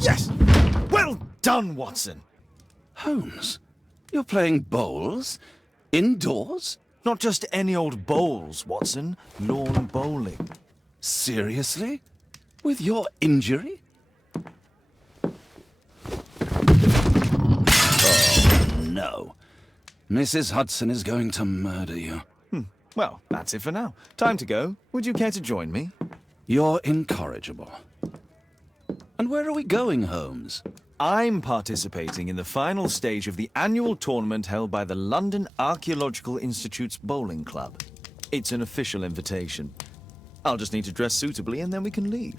Yes! Well done, Watson! Holmes, you're playing bowls? Indoors? Not just any old bowls, Watson. Lawn bowling. Seriously? With your injury? Oh, no. Mrs. Hudson is going to murder you. Well, that's it for now. Time to go. Would you care to join me? You're incorrigible. And where are we going, Holmes? I'm participating in the final stage of the annual tournament held by the London Archaeological Institute's bowling club. It's an official invitation. I'll just need to dress suitably and then we can leave.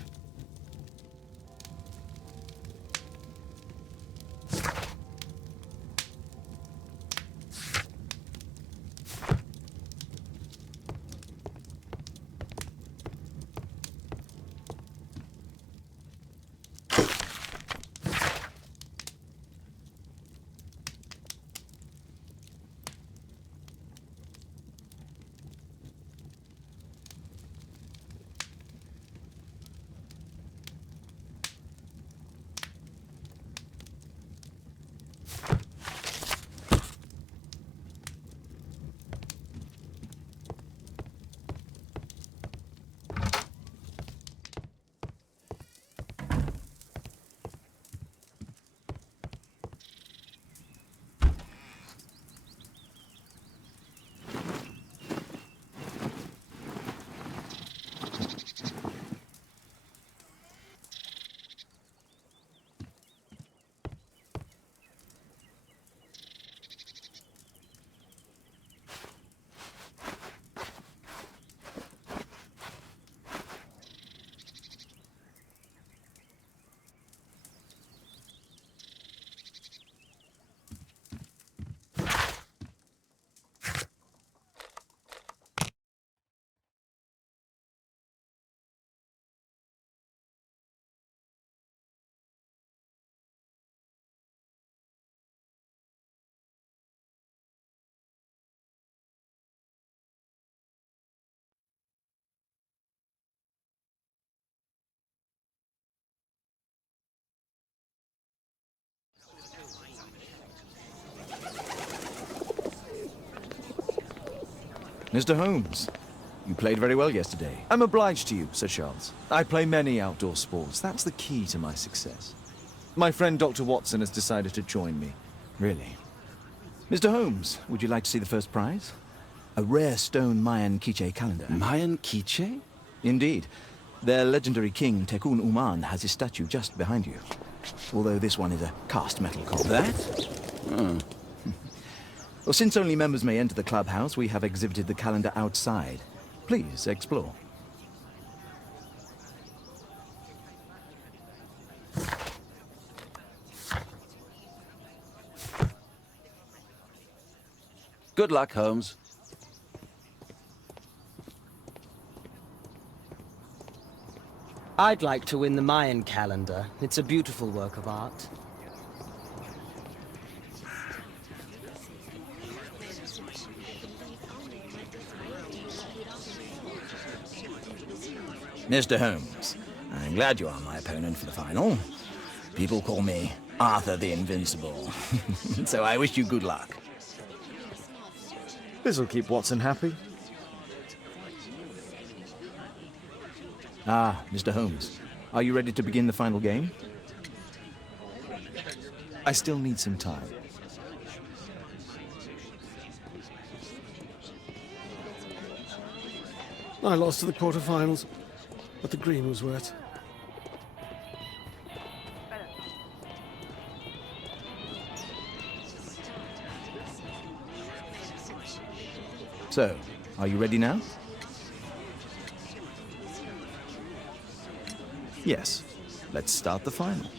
Mr. Holmes, you played very well yesterday. I'm obliged to you, Sir Charles. I play many outdoor sports. That's the key to my success. My friend Dr. Watson has decided to join me. Really. Mr. Holmes, would you like to see the first prize? A rare stone Mayan quiche calendar. Mayan quiche? Indeed. Their legendary king, Tekun Uman, has his statue just behind you. Although this one is a cast metal copy. That? Oh. Well, since only members may enter the clubhouse, we have exhibited the calendar outside. Please, explore. Good luck, Holmes. I'd like to win the Mayan calendar. It's a beautiful work of art. Mr. Holmes, I'm glad you are my opponent for the final. People call me Arthur the Invincible. So I wish you good luck. This'll keep Watson happy. Ah, Mr. Holmes, are you ready to begin the final game? I still need some time. I lost to the quarterfinals, but the green was wet. So, are you ready now? Yes. Let's start the final.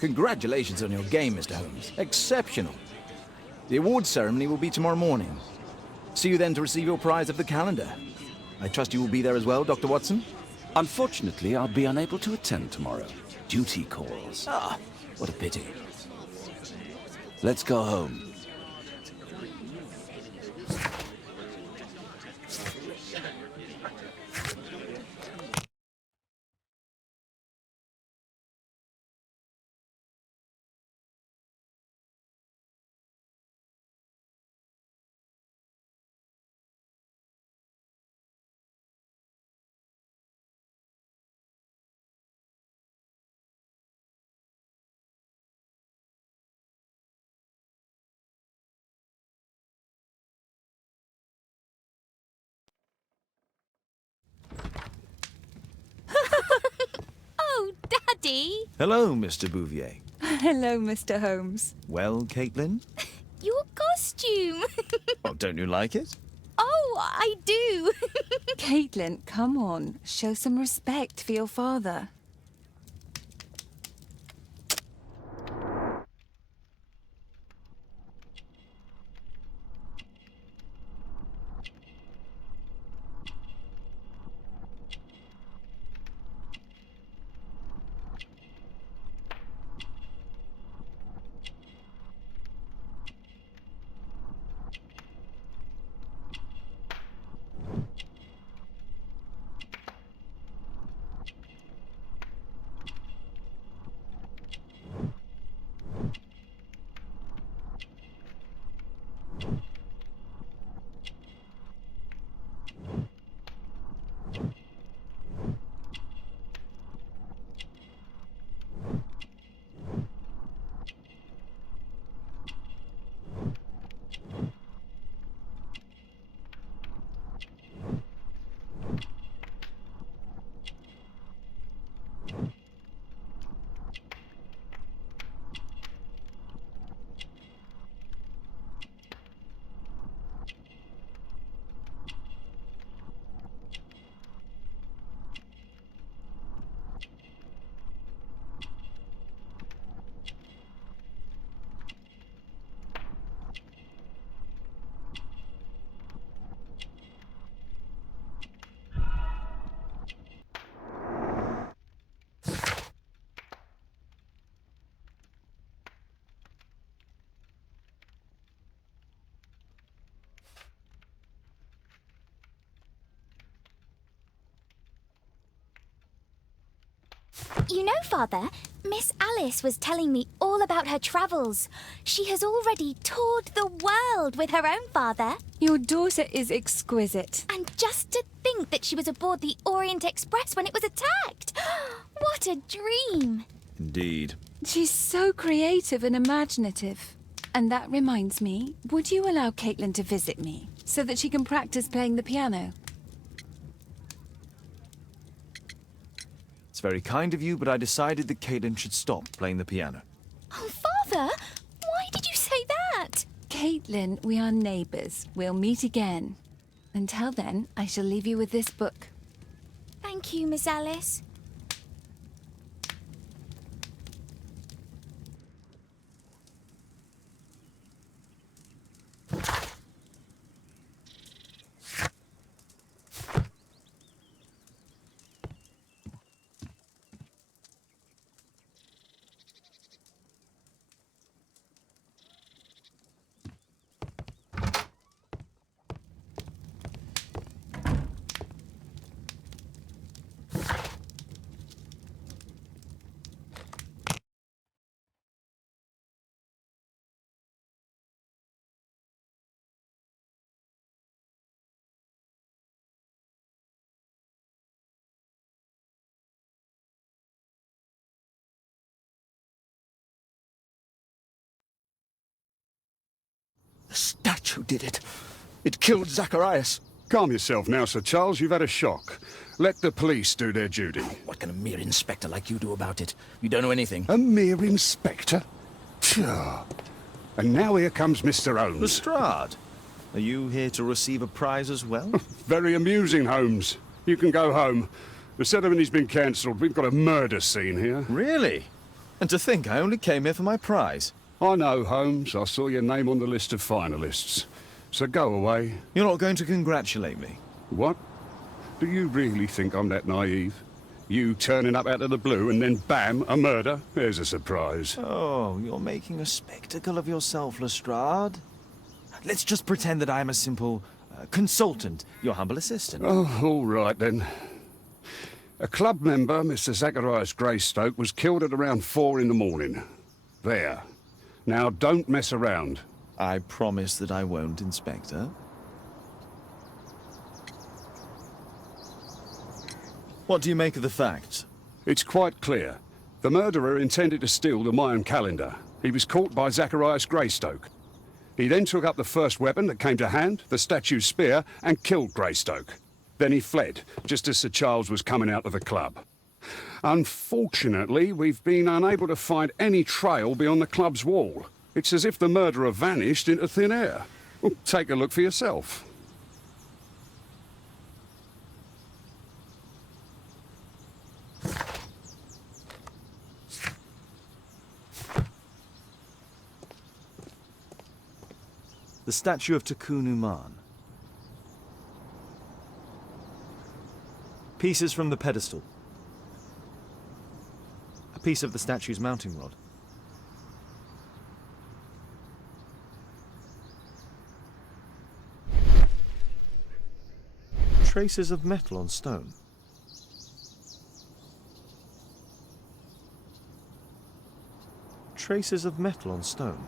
Congratulations on your game, Mr. Holmes. Exceptional. The awards ceremony will be tomorrow morning. See you then to receive your prize of the calendar. I trust you will be there as well, Dr. Watson? Unfortunately, I'll be unable to attend tomorrow. Duty calls. Ah, what a pity. Let's go home. Oh, Daddy! Hello, Mr. Bouvier. Hello, Mr. Holmes. Well, Caitlin? Your costume! Oh, don't you like it? Oh, I do! Caitlin, come on. Show some respect for your father. You know, Father, Miss Alice was telling me all about her travels. She has already toured the world with her own father. Your daughter is exquisite. And just to think that she was aboard the Orient Express when it was attacked. What a dream. Indeed. She's so creative and imaginative. And that reminds me, would you allow Caitlin to visit me so that she can practice playing the piano? It's very kind of you, but I decided that Caitlin should stop playing the piano. Oh, Father, why did you say that? Caitlin, we are neighbours. We'll meet again. Until then, I shall leave you with this book. Thank you, Miss Alice. The statue did it. It killed Zacharias. Calm yourself now, Sir Charles. You've had a shock. Let the police do their duty. What can a mere inspector like you do about it? You don't know anything. A mere inspector? Phew. And now here comes Mr. Holmes. Lestrade, are you here to receive a prize as well? Very amusing, Holmes. You can go home. The ceremony's been cancelled. We've got a murder scene here. Really? And to think I only came here for my prize. I know, Holmes. I saw your name on the list of finalists. So go away. You're not going to congratulate me? What? Do you really think I'm that naive? You turning up out of the blue and then bam, a murder? There's a surprise. Oh, you're making a spectacle of yourself, Lestrade. Let's just pretend that I'm a simple consultant, your humble assistant. Oh, all right then. A club member, Mr. Zacharias Greystoke, was killed at around 4 in the morning. There. Now, don't mess around. I promise that I won't, Inspector. What do you make of the facts? It's quite clear. The murderer intended to steal the Mayan calendar. He was caught by Zacharias Greystoke. He then took up the first weapon that came to hand, the statue's spear, and killed Greystoke. Then he fled, just as Sir Charles was coming out of the club. Unfortunately, we've been unable to find any trail beyond the club's wall. It's as if the murderer vanished into thin air. Well, take a look for yourself. The statue of Takun Uman. Pieces from the pedestal. A piece of the statue's mounting rod. Traces of metal on stone. Traces of metal on stone.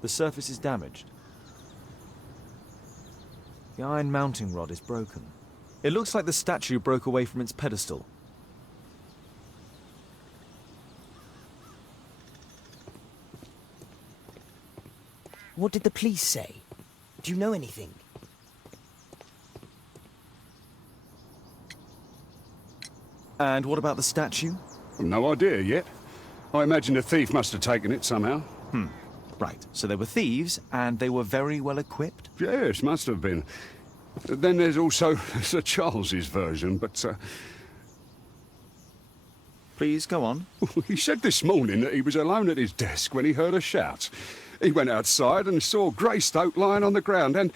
The surface is damaged. The iron mounting rod is broken. It looks like the statue broke away from its pedestal. What did the police say? Do you know anything? And what about the statue? No idea yet. I imagine the thief must have taken it somehow. Right, so they were thieves, and they were very well equipped? Yes, must have been. Then there's also Sir Charles's version, but Please, go on. he said this morning that he was alone at his desk when he heard a shout. He went outside and saw Greystoke lying on the ground and,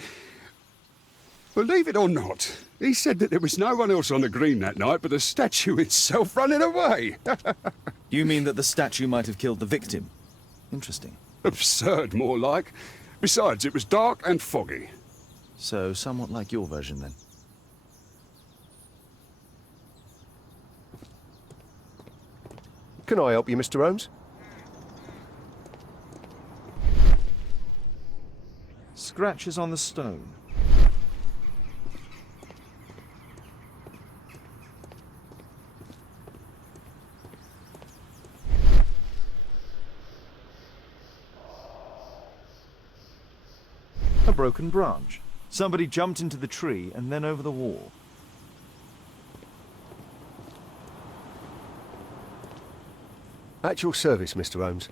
believe it or not, he said that there was no one else on the green that night but the statue itself running away. You mean that the statue might have killed the victim? Interesting. Absurd, more like. Besides, it was dark and foggy. So, somewhat like your version, then. Can I help you, Mr. Holmes? Scratches on the stone. A broken branch. Somebody jumped into the tree and then over the wall. At your service, Mr. Holmes.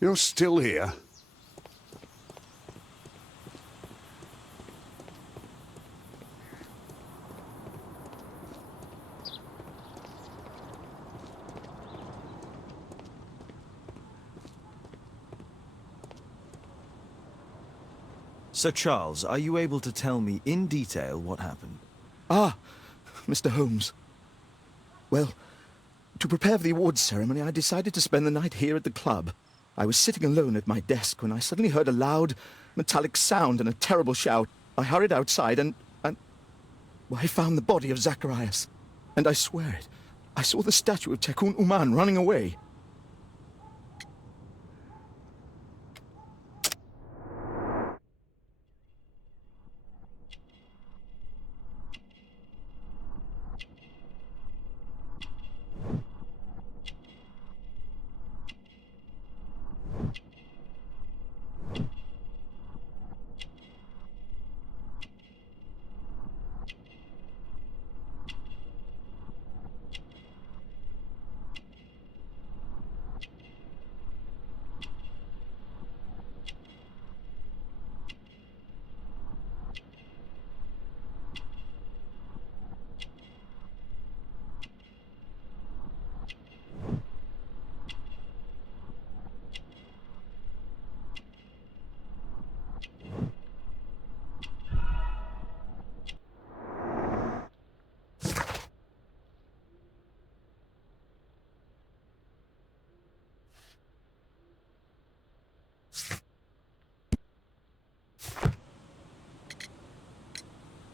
You're still here? Sir Charles, are you able to tell me in detail what happened? Ah, Mr. Holmes. Well, to prepare for the awards ceremony, I decided to spend the night here at the club. I was sitting alone at my desk when I suddenly heard a loud, metallic sound and a terrible shout. I hurried outside and well, I found the body of Zacharias. And I swear it, I saw the statue of Tekun Uman running away.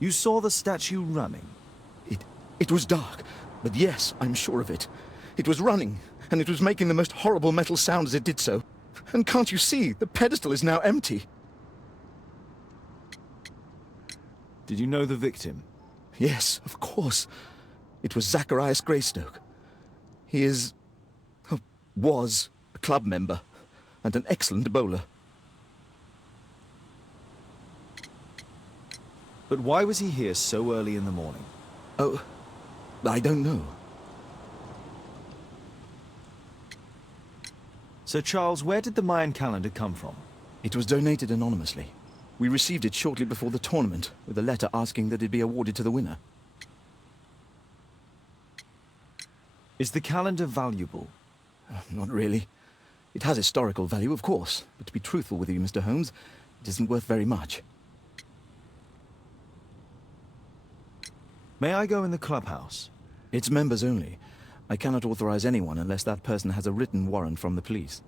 You saw the statue running? It was dark, but yes, I'm sure of it. It was running, and it was making the most horrible metal sound as it did so. And can't you see, the pedestal is now empty. Did you know the victim? Yes, of course. It was Zacharias Greystoke. He was a club member, and an excellent bowler. But why was he here so early in the morning? Oh, I don't know. Sir Charles, where did the Mayan calendar come from? It was donated anonymously. We received it shortly before the tournament, with a letter asking that it be awarded to the winner. Is the calendar valuable? Not really. It has historical value, of course, but to be truthful with you, Mr. Holmes, it isn't worth very much. May I go in the clubhouse? It's members only. I cannot authorize anyone unless that person has a written warrant from the police.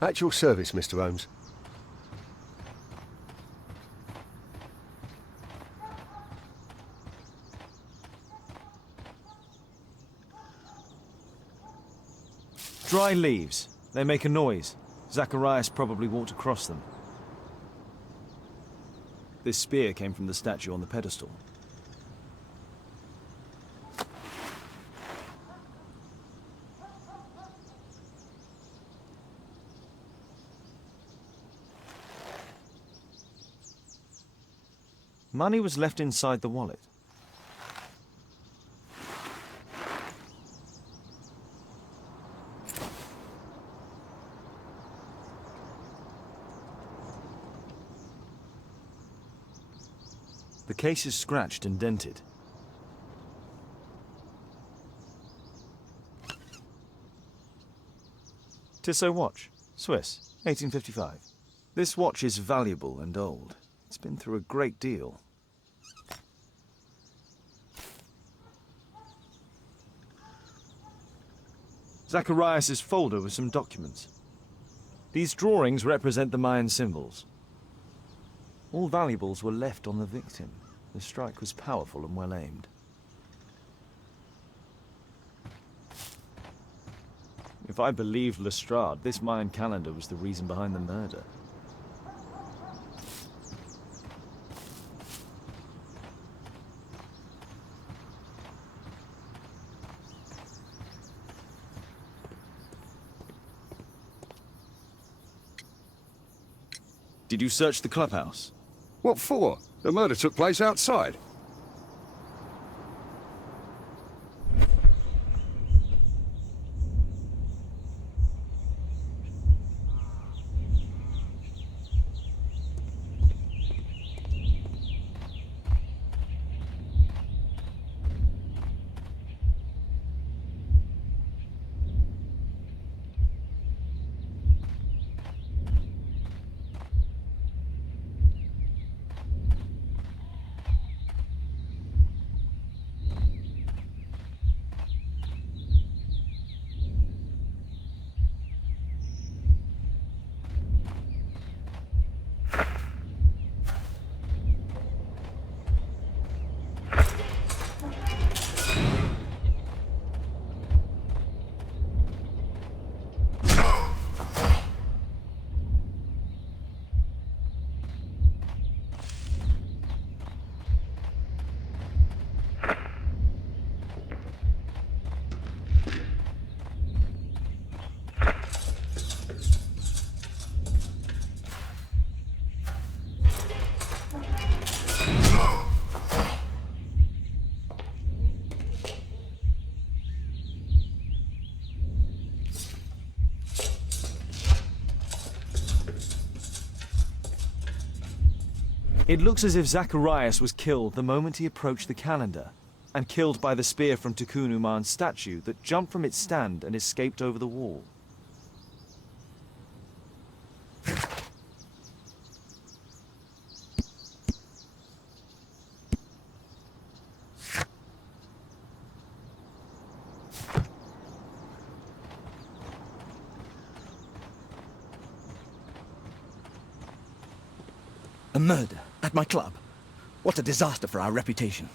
At your service, Mr. Holmes. Dry leaves. They make a noise. Zacharias probably walked across them. This spear came from the statue on the pedestal. Money was left inside the wallet. The case is scratched and dented. Tissot watch, Swiss, 1855. This watch is valuable and old. It's been through a great deal. Zacharias' folder with some documents. These drawings represent the Mayan symbols. All valuables were left on the victim. The strike was powerful and well aimed. If I believed Lestrade, this Mayan calendar was the reason behind the murder. Did you search the clubhouse? What for? The murder took place outside. It looks as if Zacharias was killed the moment he approached the calendar, and killed by the spear from Tikkun Uman's statue that jumped from its stand and escaped over the wall. A murder at my club. What a disaster for our reputation.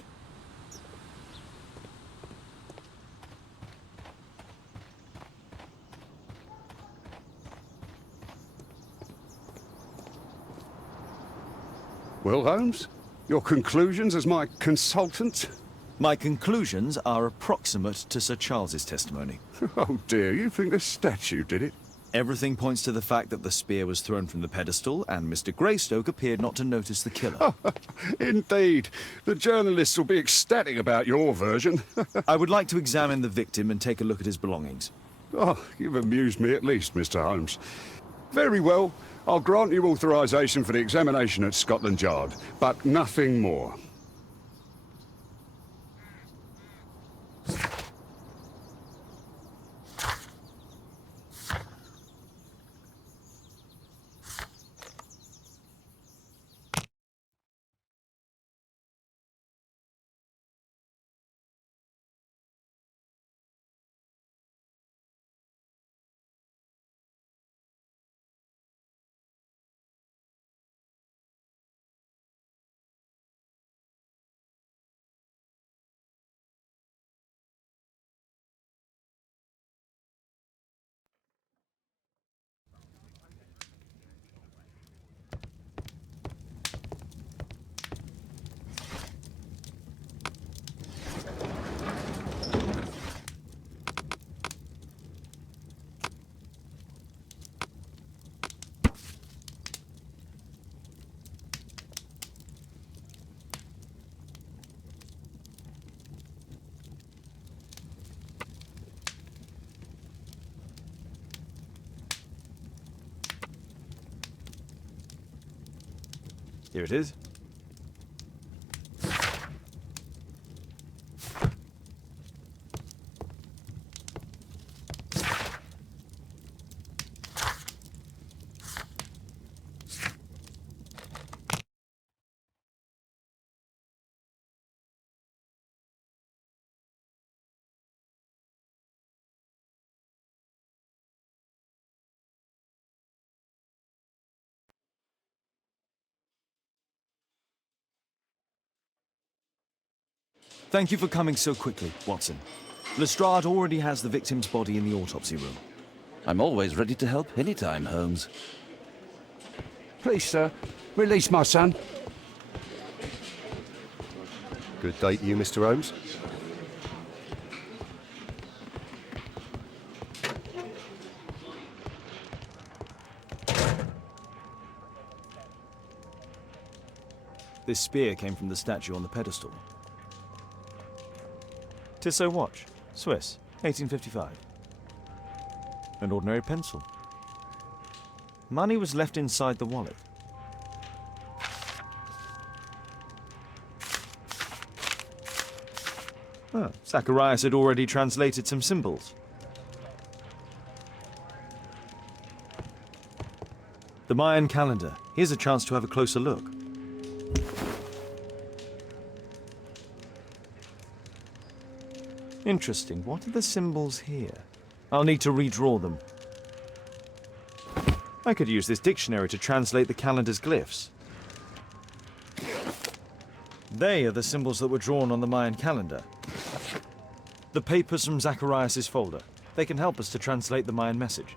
Well, Holmes, your conclusions as my consultant? My conclusions are approximate to Sir Charles's testimony. Oh dear, you think the statue did it? Everything points to the fact that the spear was thrown from the pedestal, and Mr. Greystoke appeared not to notice the killer. Indeed. The journalists will be ecstatic about your version. I would like to examine the victim and take a look at his belongings. Oh, you've amused me at least, Mr. Holmes. Very well. I'll grant you authorization for the examination at Scotland Yard, but nothing more. Here it is. Thank you for coming so quickly, Watson. Lestrade already has the victim's body in the autopsy room. I'm always ready to help anytime, Holmes. Please, sir, release my son. Good day to you, Mr. Holmes. This spear came from the statue on the pedestal. Tissot watch, Swiss, 1855. An ordinary pencil. Money was left inside the wallet. Ah, Zacharias had already translated some symbols. The Mayan calendar. Here's a chance to have a closer look. Interesting. What are the symbols here? I'll need to redraw them. I could use this dictionary to translate the calendar's glyphs. They are the symbols that were drawn on the Mayan calendar. The papers from Zacharias' folder. They can help us to translate the Mayan message.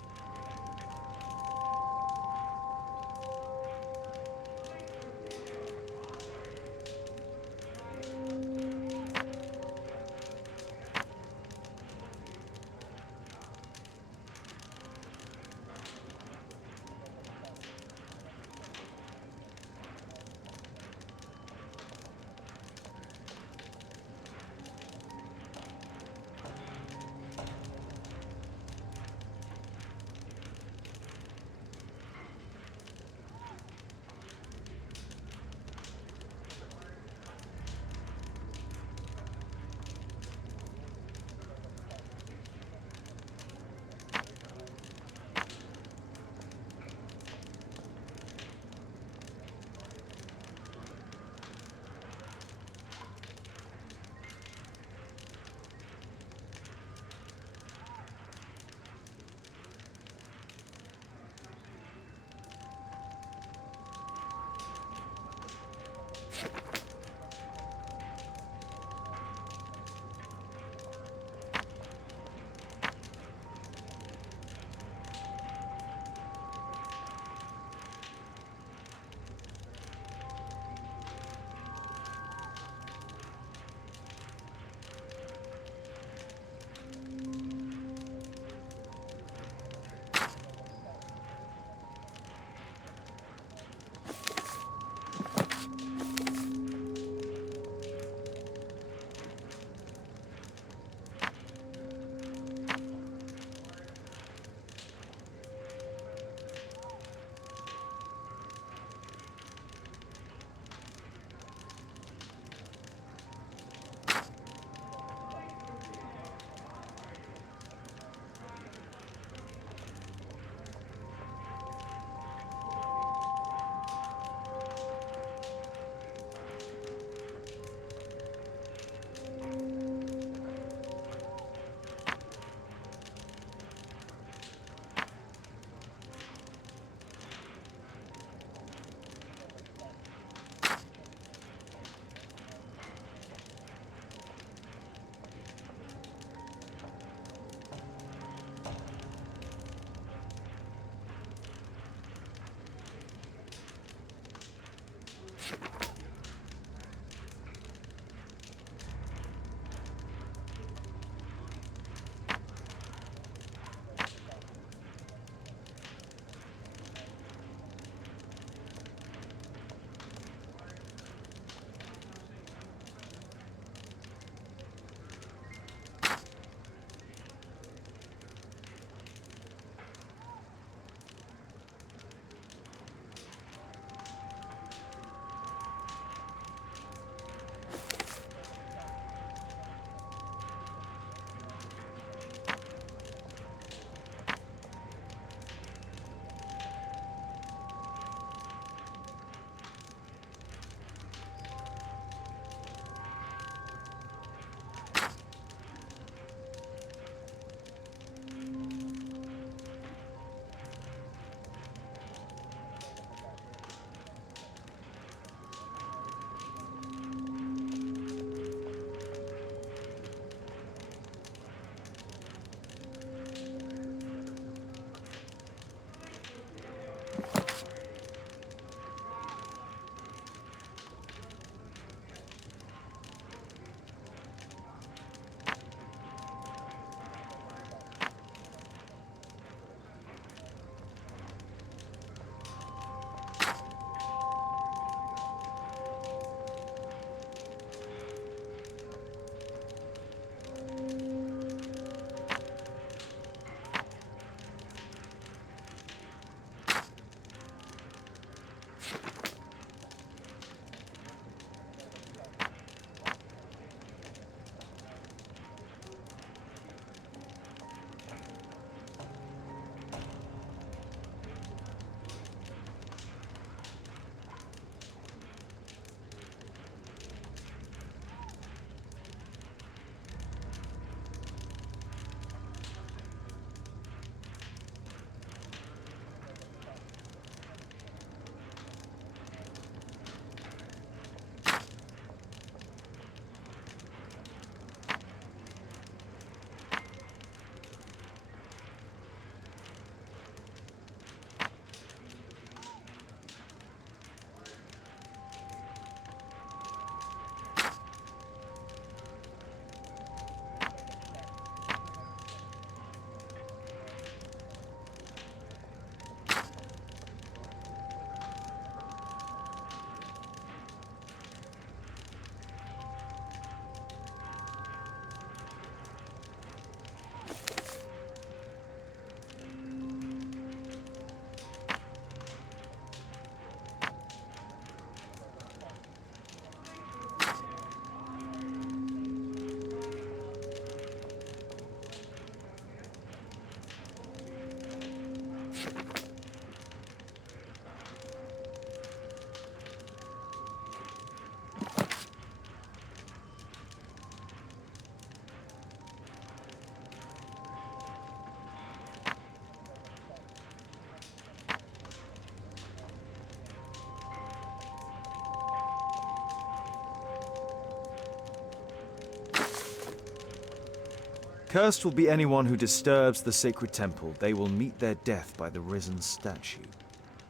Cursed will be anyone who disturbs the sacred temple. They will meet their death by the risen statue.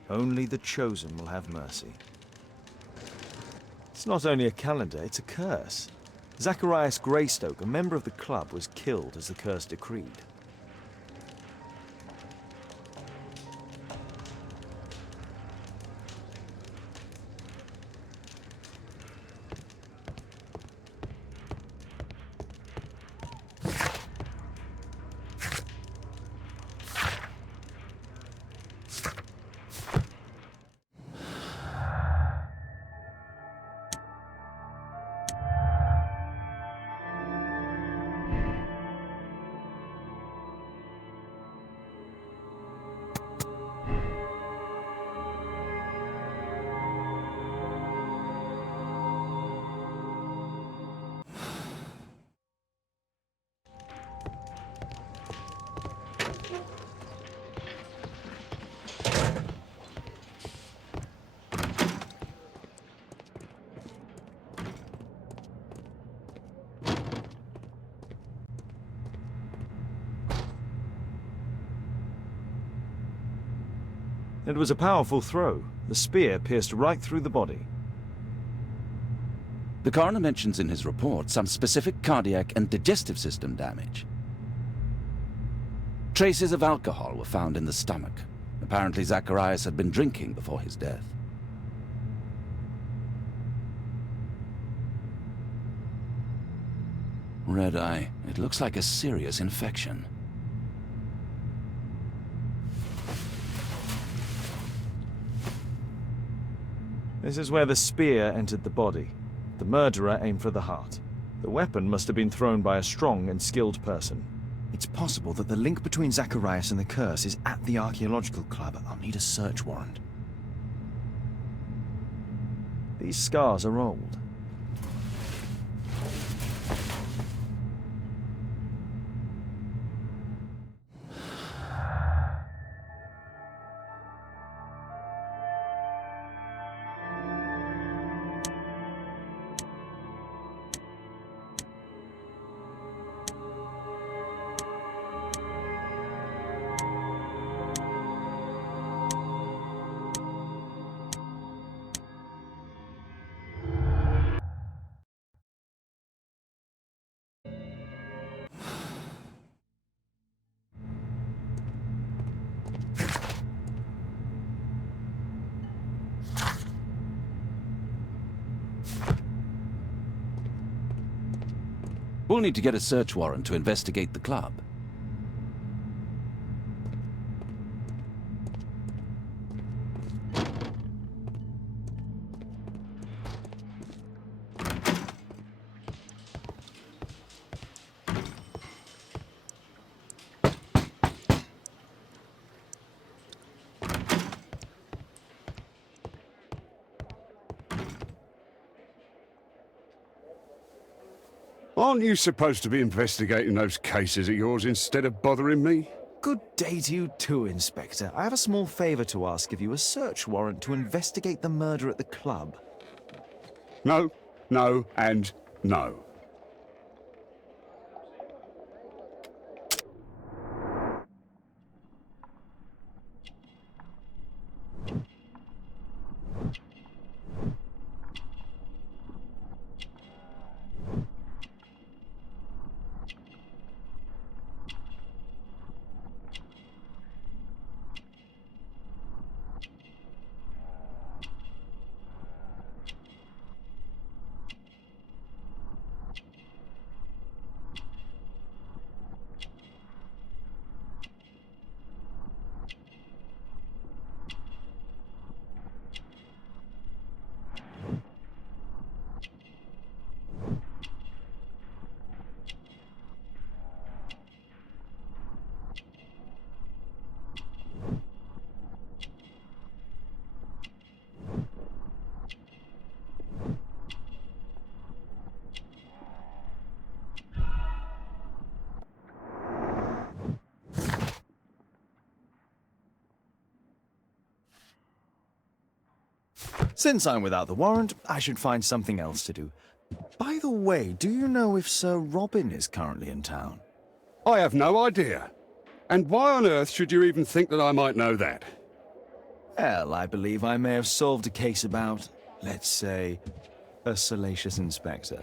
Only the chosen will have mercy. It's not only a calendar, it's a curse. Zacharias Greystoke, a member of the club, was killed as the curse decreed. It was a powerful throw. The spear pierced right through the body. The coroner mentions in his report some specific cardiac and digestive system damage. Traces of alcohol were found in the stomach. Apparently Zacharias had been drinking before his death. Red eye. It looks like a serious infection. This is where the spear entered the body. The murderer aimed for the heart. The weapon must have been thrown by a strong and skilled person. It's possible that the link between Zacharias and the curse is at the archaeological club. I'll need a search warrant. These scars are old. We'll need to get a search warrant to investigate the club. Aren't you supposed to be investigating those cases of yours instead of bothering me? Good day to you too, Inspector. I have a small favor to ask of you, a search warrant to investigate the murder at the club. No, no, and no. Since I'm without the warrant, I should find something else to do. By the way, do you know if Sir Robin is currently in town? I have no idea. And why on earth should you even think that I might know that? Well, I believe I may have solved a case about, let's say, a salacious inspector.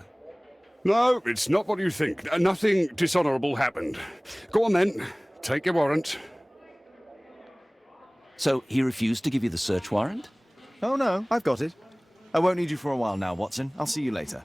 No, it's not what you think. Nothing dishonourable happened. Go on then. Take your warrant. So he refused to give you the search warrant? Oh no, I've got it. I won't need you for a while now, Watson. I'll see you later.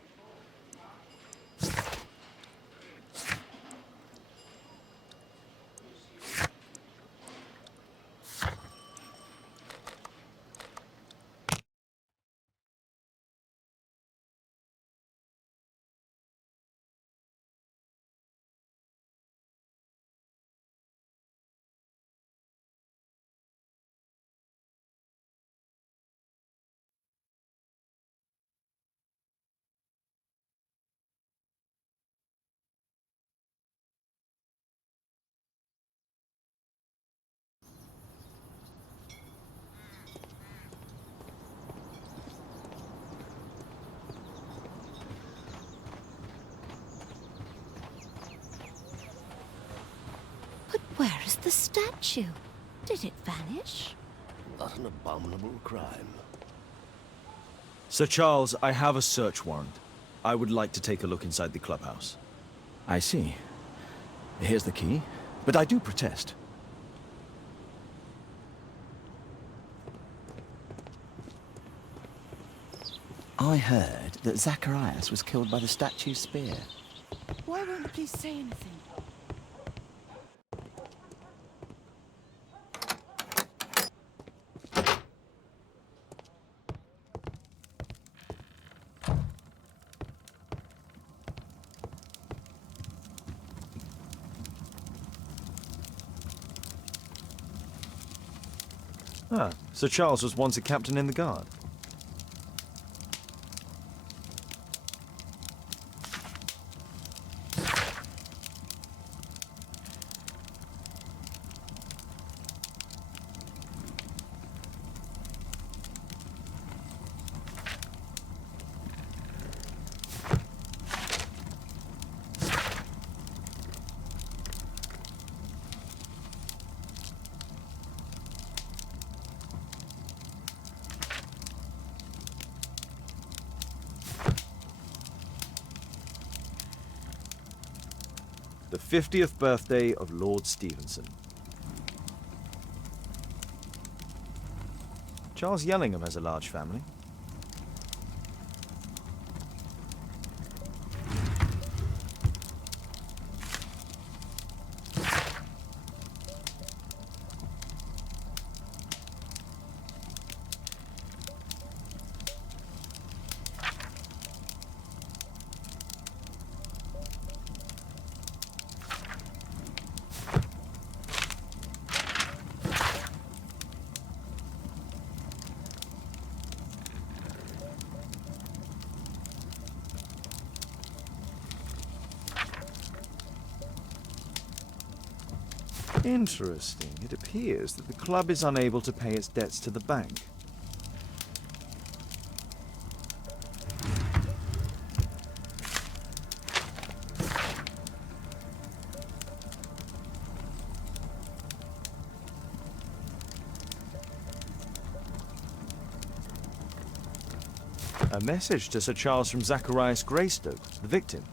But where is the statue? Did it vanish? What an abominable crime. Sir Charles, I have a search warrant. I would like to take a look inside the clubhouse. I see. Here's the key, but I do protest. I heard that Zacharias was killed by the statue's spear. Why won't the police say anything? Ah, Sir Charles was once a captain in the guard. The 50th birthday of Lord Stevenson. Charles Yellingham has a large family. Interesting. It appears that the club is unable to pay its debts to the bank. A message to Sir Charles from Zacharias Greystoke, the victim.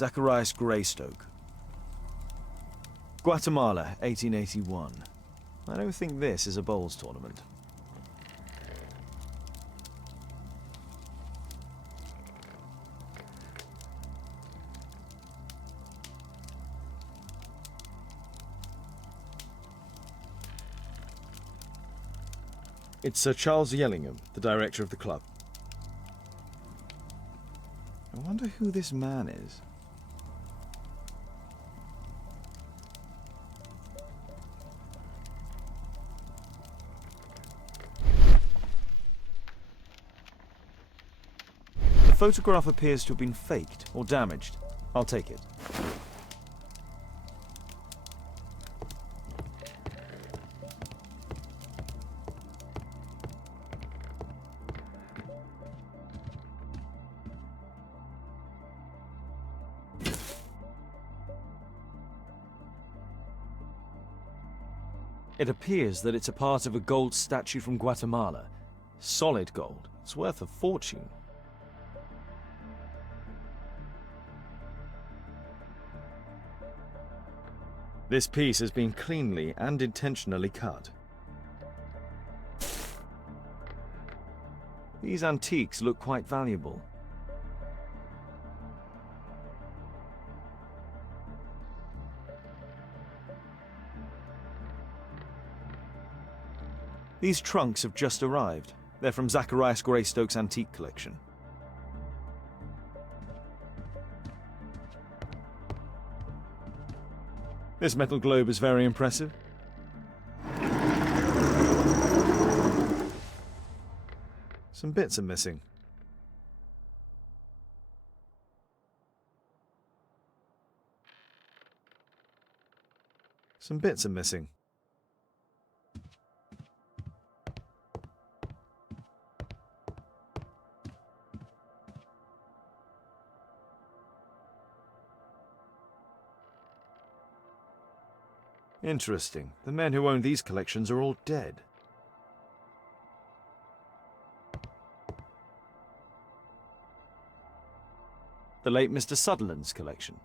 Zacharias Greystoke. Guatemala, 1881. I don't think this is a bowls tournament. It's Sir Charles Yellingham, the director of the club. I wonder who this man is. The photograph appears to have been faked or damaged. I'll take it. It appears that it's a part of a gold statue from Guatemala. Solid gold. It's worth a fortune. This piece has been cleanly and intentionally cut. These antiques look quite valuable. These trunks have just arrived. They're from Zacharias Greystoke's antique collection. This metal globe is very impressive. Some bits are missing. Some bits are missing. Interesting. The men who own these collections are all dead. The late Mr. Sutherland's collection.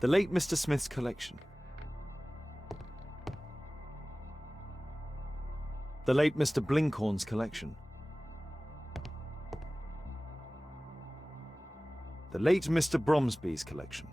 The late Mr. Smith's collection. The late Mr. Blinkhorn's collection. The late Mr. Bromsby's collection.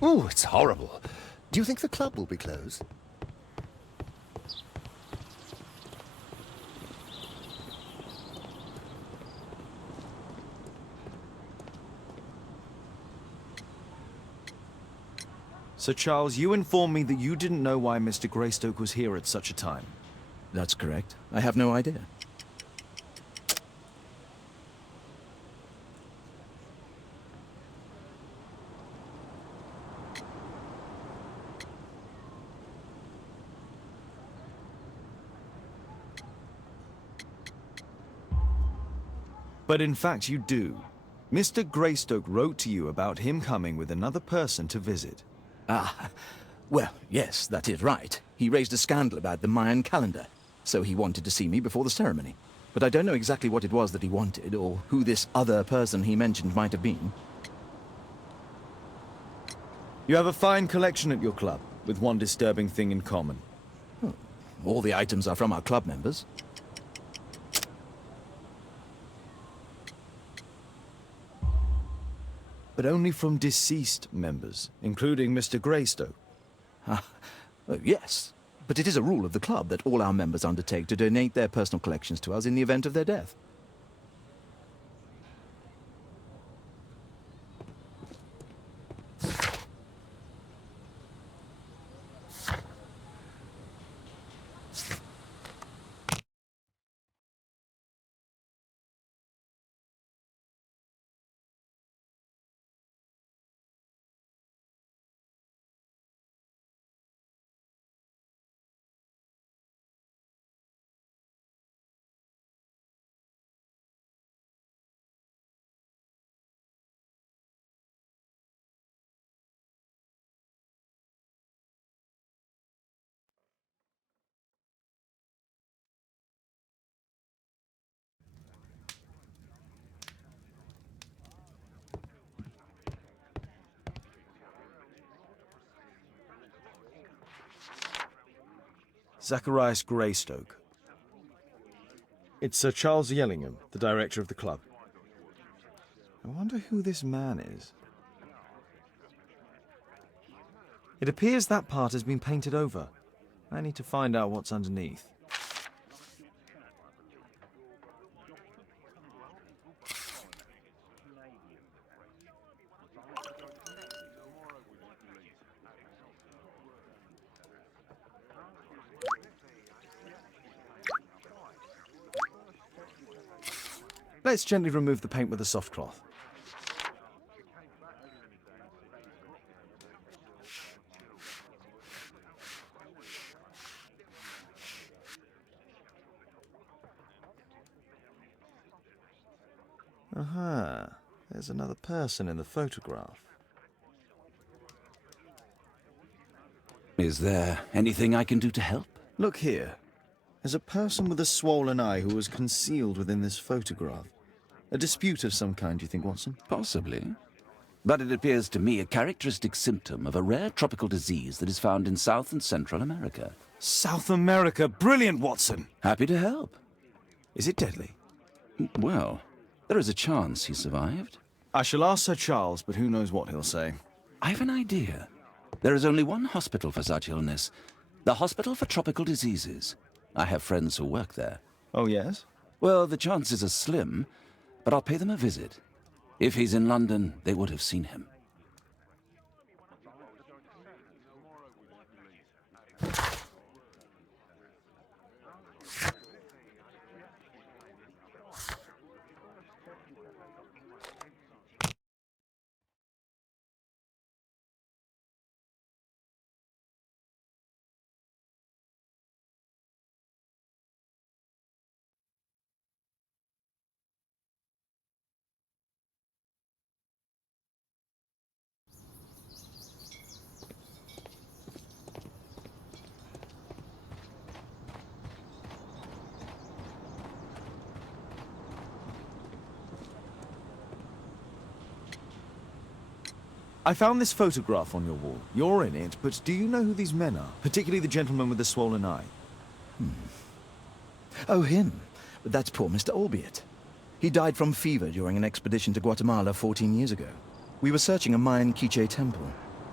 Oh, it's horrible. Do you think the club will be closed? Sir Charles, you informed me that you didn't know why Mr. Greystoke was here at such a time. That's correct. I have no idea. But in fact, you do. Mr. Greystoke wrote to you about him coming with another person to visit. Ah, well, yes, that is right. He raised a scandal about the Mayan calendar, so he wanted to see me before the ceremony. But I don't know exactly what it was that he wanted, or who this other person he mentioned might have been. You have a fine collection at your club, with one disturbing thing in common. Oh, all the items are from our club members. But only from deceased members, including Mr. Greystoke. Yes, but it is a rule of the club that all our members undertake to donate their personal collections to us in the event of their death. Zacharias Greystoke. It's Sir Charles Yellingham, the director of the club. I wonder who this man is. It appears that part has been painted over. I need to find out what's underneath. Let's gently remove the paint with a soft cloth. Aha, there's another person in the photograph. Is there anything I can do to help? Look here. There's a person with a swollen eye who was concealed within this photograph. A dispute of some kind, do you think, Watson? Possibly. But it appears to me a characteristic symptom of a rare tropical disease that is found in South and Central America. South America! Brilliant, Watson! Happy to help. Is it deadly? Well, there is a chance he survived. I shall ask Sir Charles, but who knows what he'll say. I have an idea. There is only one hospital for such illness. The Hospital for Tropical Diseases. I have friends who work there. Oh, yes? Well, the chances are slim, but I'll pay them a visit. If he's in London, they would have seen him. I found this photograph on your wall. You're in it, but do you know who these men are? Particularly the gentleman with the swollen eye. Oh, him. That's poor Mr. Albiot. He died from fever during an expedition to Guatemala 14 years ago. We were searching a Mayan Quiche temple,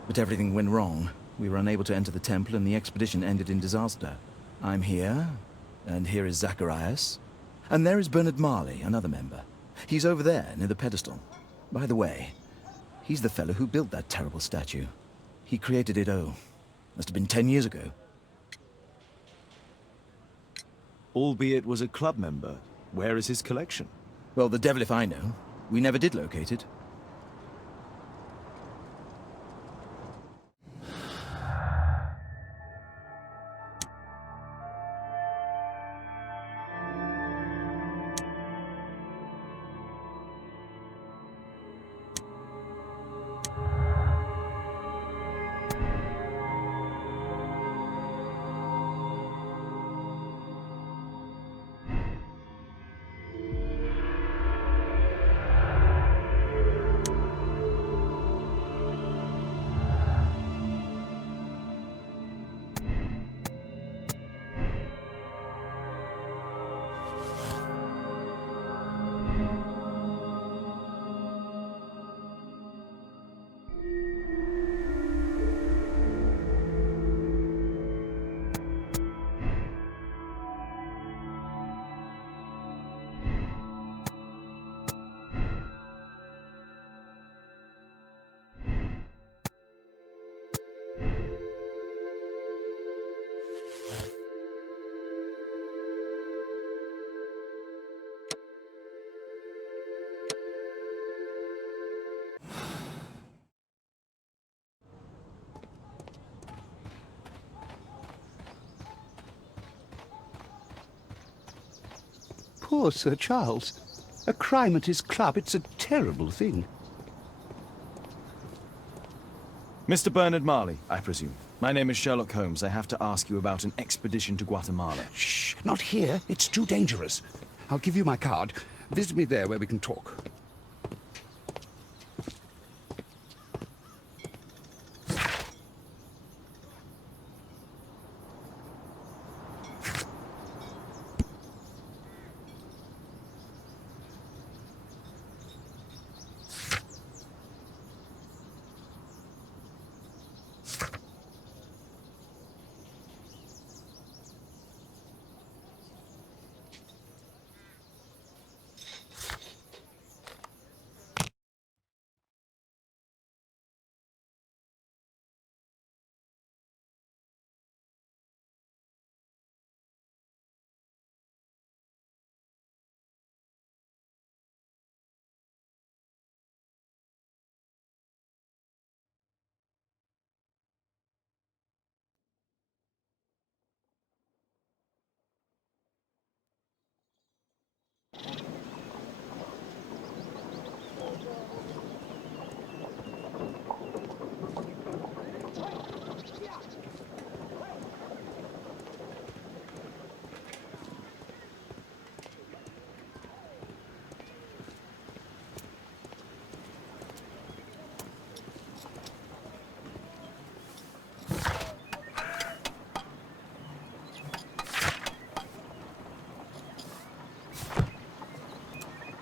but everything went wrong. We were unable to enter the temple and the expedition ended in disaster. I'm here, and here is Zacharias. And there is Bernard Marley, another member. He's over there, near the pedestal. By the way, he's the fellow who built that terrible statue. He created it, must have been 10 years ago. Albeit was a club member. Where is his collection? Well, the devil if I know. We never did locate it. Poor Sir Charles. A crime at his club, it's a terrible thing. Mr. Bernard Marley, I presume. My name is Sherlock Holmes. I have to ask you about an expedition to Guatemala. Shh, not here. It's too dangerous. I'll give you my card. Visit me there where we can talk.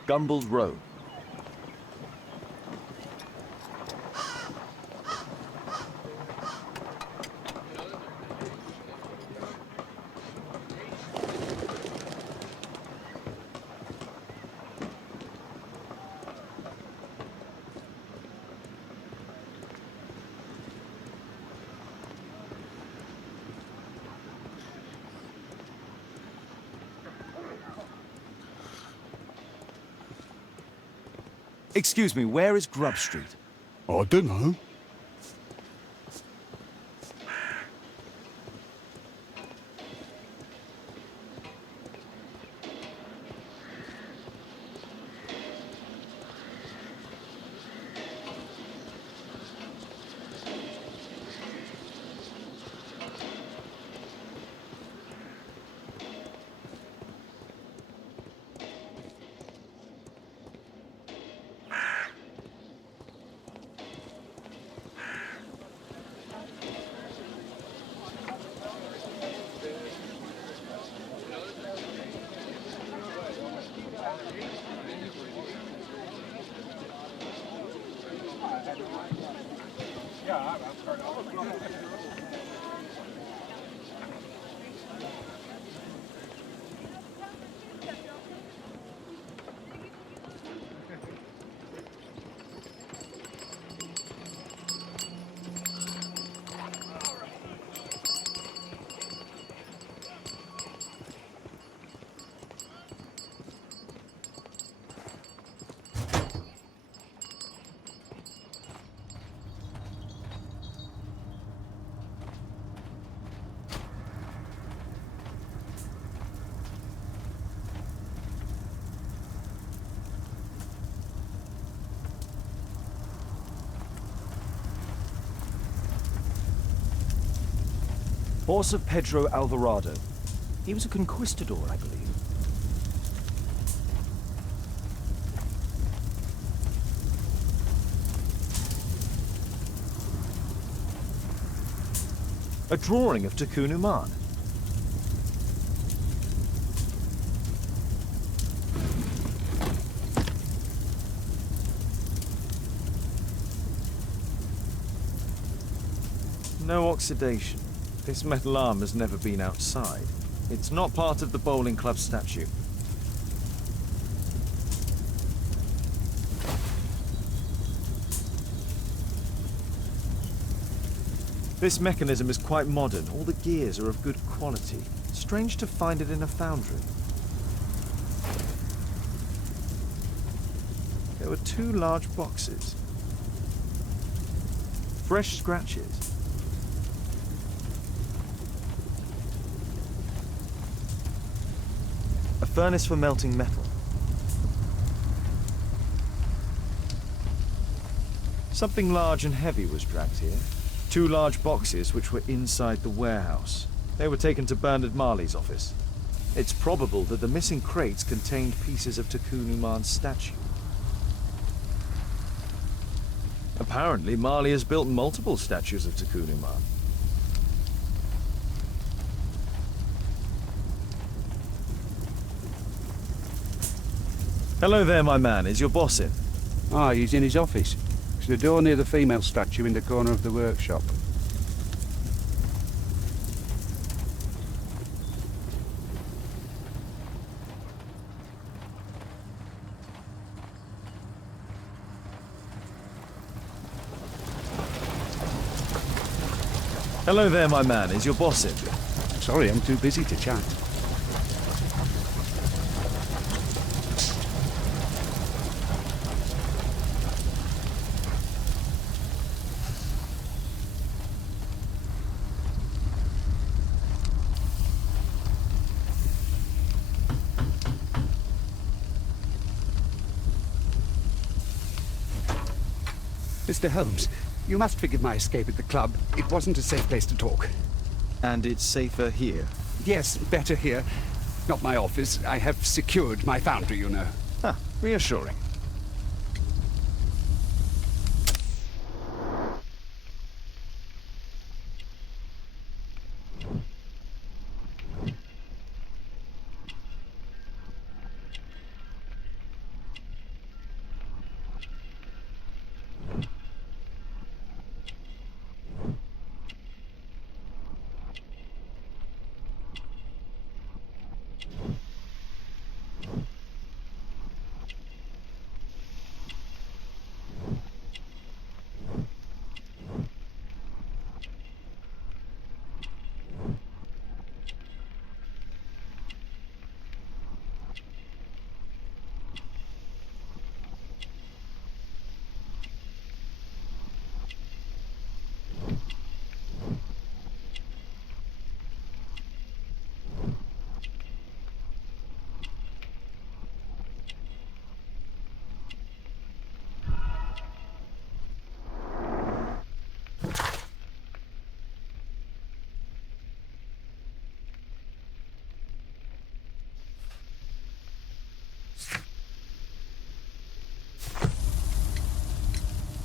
Gumble's Road. Excuse me, where is Grub Street? I don't know. Horse of Pedro Alvarado. He was a conquistador, I believe. A drawing of Takunuman. No oxidation. This metal arm has never been outside. It's not part of the bowling club statue. This mechanism is quite modern. All the gears are of good quality. Strange to find it in a foundry. There were 2 large boxes. Fresh scratches. A furnace for melting metal. Something large and heavy was dragged here. 2 large boxes which were inside the warehouse. They were taken to Bernard Marley's office. It's probable that the missing crates contained pieces of Takunuman's statue. Apparently, Marley has built multiple statues of Takunuman. Hello there, my man. Is your boss in? Ah, he's in his office. It's the door near the female statue in the corner of the workshop. Hello there, my man. Is your boss in? Sorry, I'm too busy to chat. Mr. Holmes, you must forgive my escape at the club. It wasn't a safe place to talk. And it's safer here? Yes, better here. Not my office. I have secured my foundry, you know. Ah, reassuring.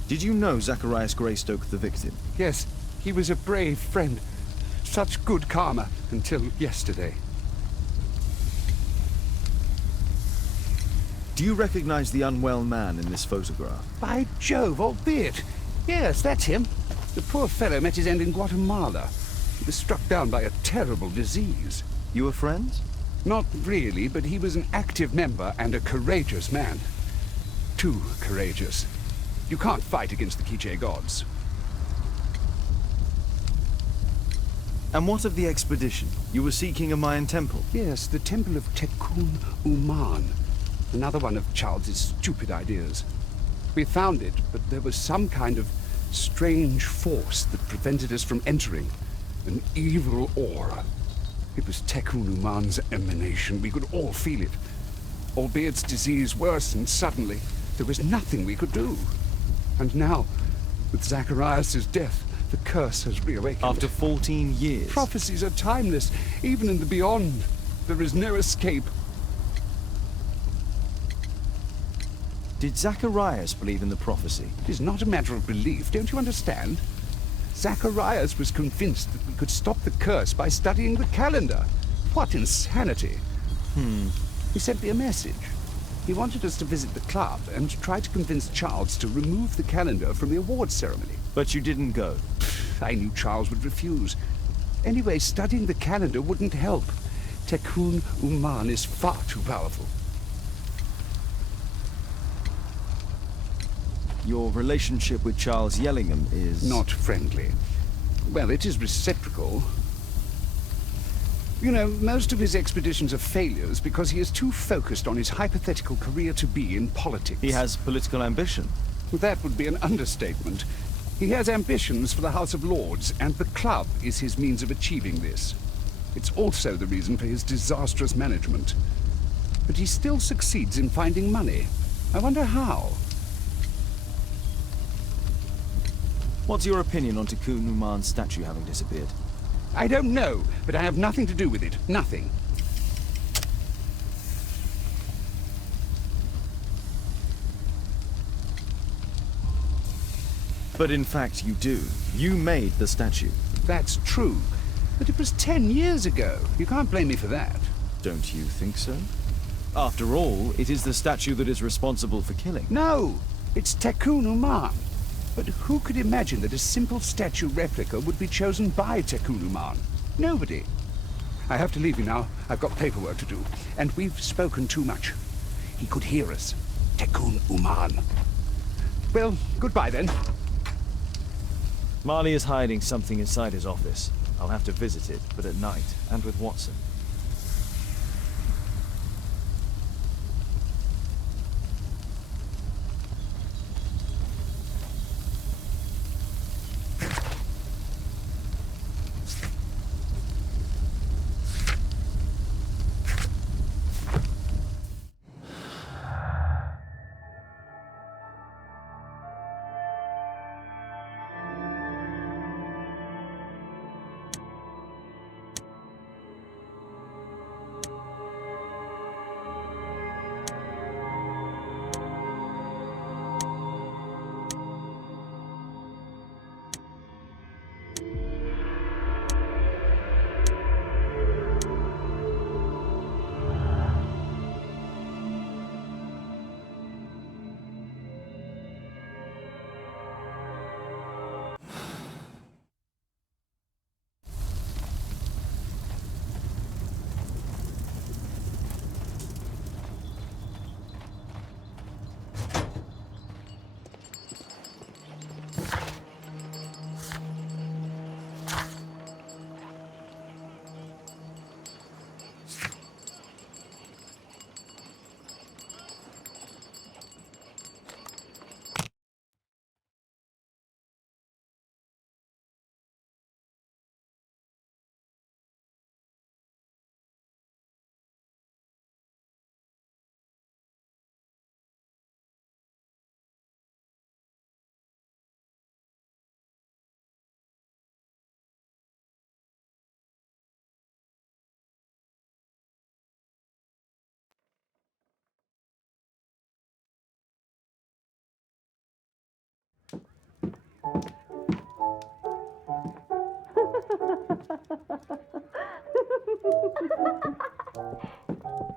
Did you know Zacharias Greystoke, the victim? Yes, he was a brave friend. Such good karma until yesterday. Do you recognize the unwell man in this photograph? By Jove, albeit. Yes, that's him. The poor fellow met his end in Guatemala. He was struck down by a terrible disease. You were friends? Not really, but he was an active member and a courageous man. Too courageous. You can't fight against the Quiche gods. And what of the expedition? You were seeking a Mayan temple? Yes, the temple of Tekun Uman. Another one of Charles's stupid ideas. We found it, but there was some kind of strange force that prevented us from entering. An evil aura. It was Tekun Uman's emanation. We could all feel it. Albeit its disease worsened suddenly, there was nothing we could do. And now, with Zacharias' death, The curse has reawakened. After 14 years. Prophecies are timeless, even in the beyond. There is no escape. Did Zacharias believe in the prophecy? It is not a matter of belief, don't you understand? Zacharias was convinced that we could stop the curse by studying the calendar. What insanity! He sent me a message. He wanted us to visit the club and try to convince Charles to remove the calendar from the awards ceremony. But you didn't go. I knew Charles would refuse. Anyway, studying the calendar wouldn't help. Tekun Uman is far too powerful. Your relationship with Charles Yellingham is... Not friendly. Well, it is reciprocal. You know, most of his expeditions are failures because he is too focused on his hypothetical career to be in politics. He has political ambition. That would be an understatement. He has ambitions for the House of Lords, and the club is his means of achieving this. It's also the reason for his disastrous management. But he still succeeds in finding money. I wonder how. What's your opinion on Tekun Uman's statue having disappeared? I don't know, but I have nothing to do with it. Nothing. But in fact you do. You made the statue. That's true. But it was 10 years ago. You can't blame me for that. Don't you think so? After all, it is the statue that is responsible for killing. No! It's Tekun Uman. But who could imagine that a simple statue replica would be chosen by Tekun Uman? Nobody. I have to leave you now. I've got paperwork to do. And we've spoken too much. He could hear us. Tekun Uman. Well, goodbye then. Marley is hiding something inside his office. I'll have to visit it, but at night, and with Watson.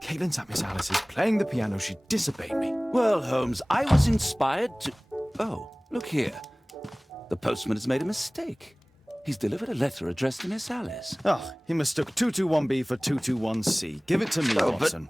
Caitlin's at Miss Alice's playing the piano. She disobeyed me. Well, Holmes, I was inspired to... Oh, look here. The postman has made a mistake. He's delivered a letter addressed to Miss Alice. Oh, he mistook 221B for 221C. Give it to me, Watson.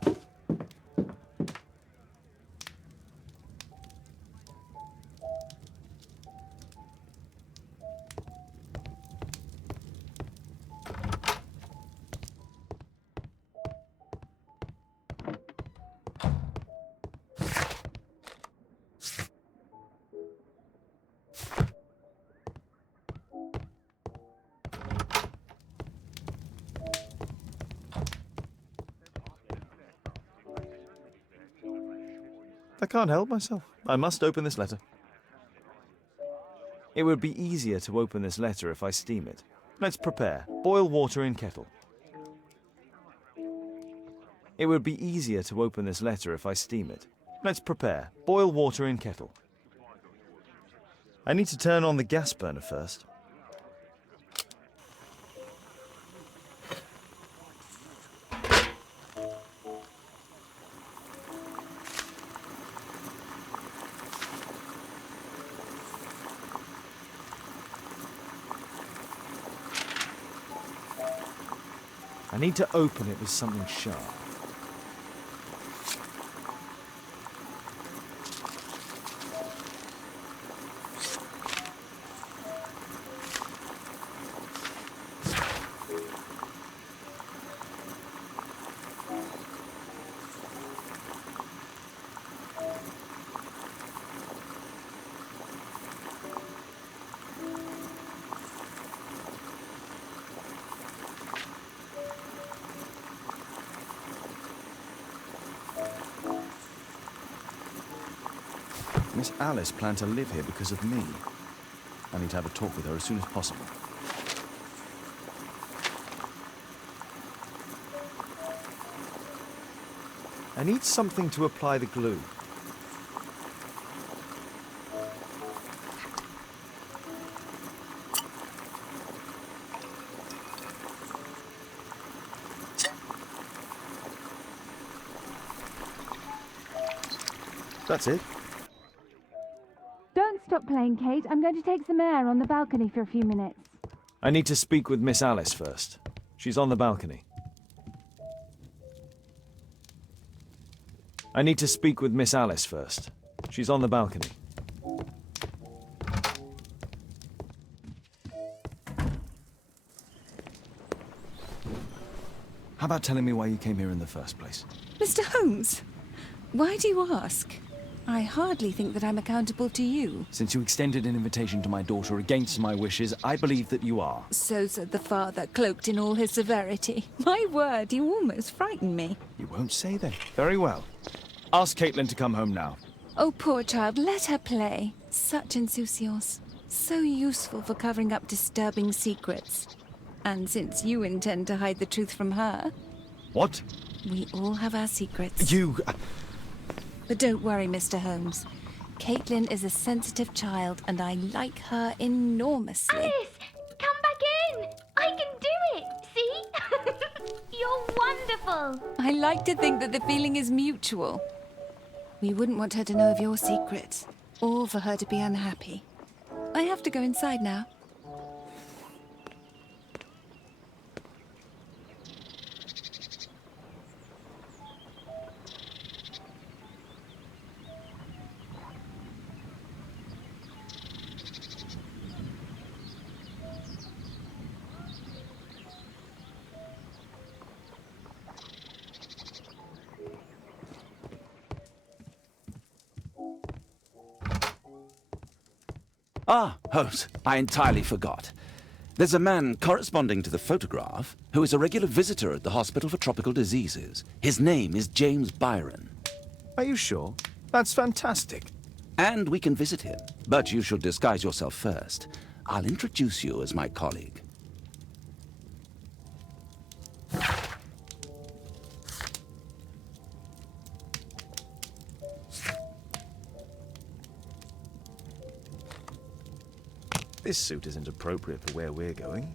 I can't help myself. I must open this letter. It would be easier to open this letter if I steam it. Let's prepare. Boil water in kettle. It would be easier to open this letter if I steam it. Let's prepare. Boil water in kettle. I need to turn on the gas burner first. I need to open it with something sharp. Miss Alice planned to live here because of me. I need to have a talk with her as soon as possible. I need something to apply the glue. That's it. Don't stop playing, Kate. I'm going to take some air on the balcony for a few minutes. I need to speak with Miss Alice first. She's on the balcony. I need to speak with Miss Alice first. She's on the balcony. How about telling me why you came here in the first place? Mr. Holmes, why do you ask? I hardly think that I'm accountable to you. Since you extended an invitation to my daughter against my wishes, I believe that you are. So said the father, cloaked in all his severity. My word, you almost frightened me. You won't say then. Very well. Ask Caitlin to come home now. Oh, poor child, let her play. Such insouciance. So useful for covering up disturbing secrets. And since you intend to hide the truth from her... What? We all have our secrets. You... But don't worry, Mr. Holmes. Caitlin is a sensitive child, and I like her enormously. Alice, come back in. I can do it. See? You're wonderful. I like to think that the feeling is mutual. We wouldn't want her to know of your secrets, or for her to be unhappy. I have to go inside now. Ah, Holmes, I entirely forgot. There's a man corresponding to the photograph who is a regular visitor at the Hospital for Tropical Diseases. His name is James Byron. Are you sure? That's fantastic. And we can visit him, but you should disguise yourself first. I'll introduce you as my colleague. This suit isn't appropriate for where we're going.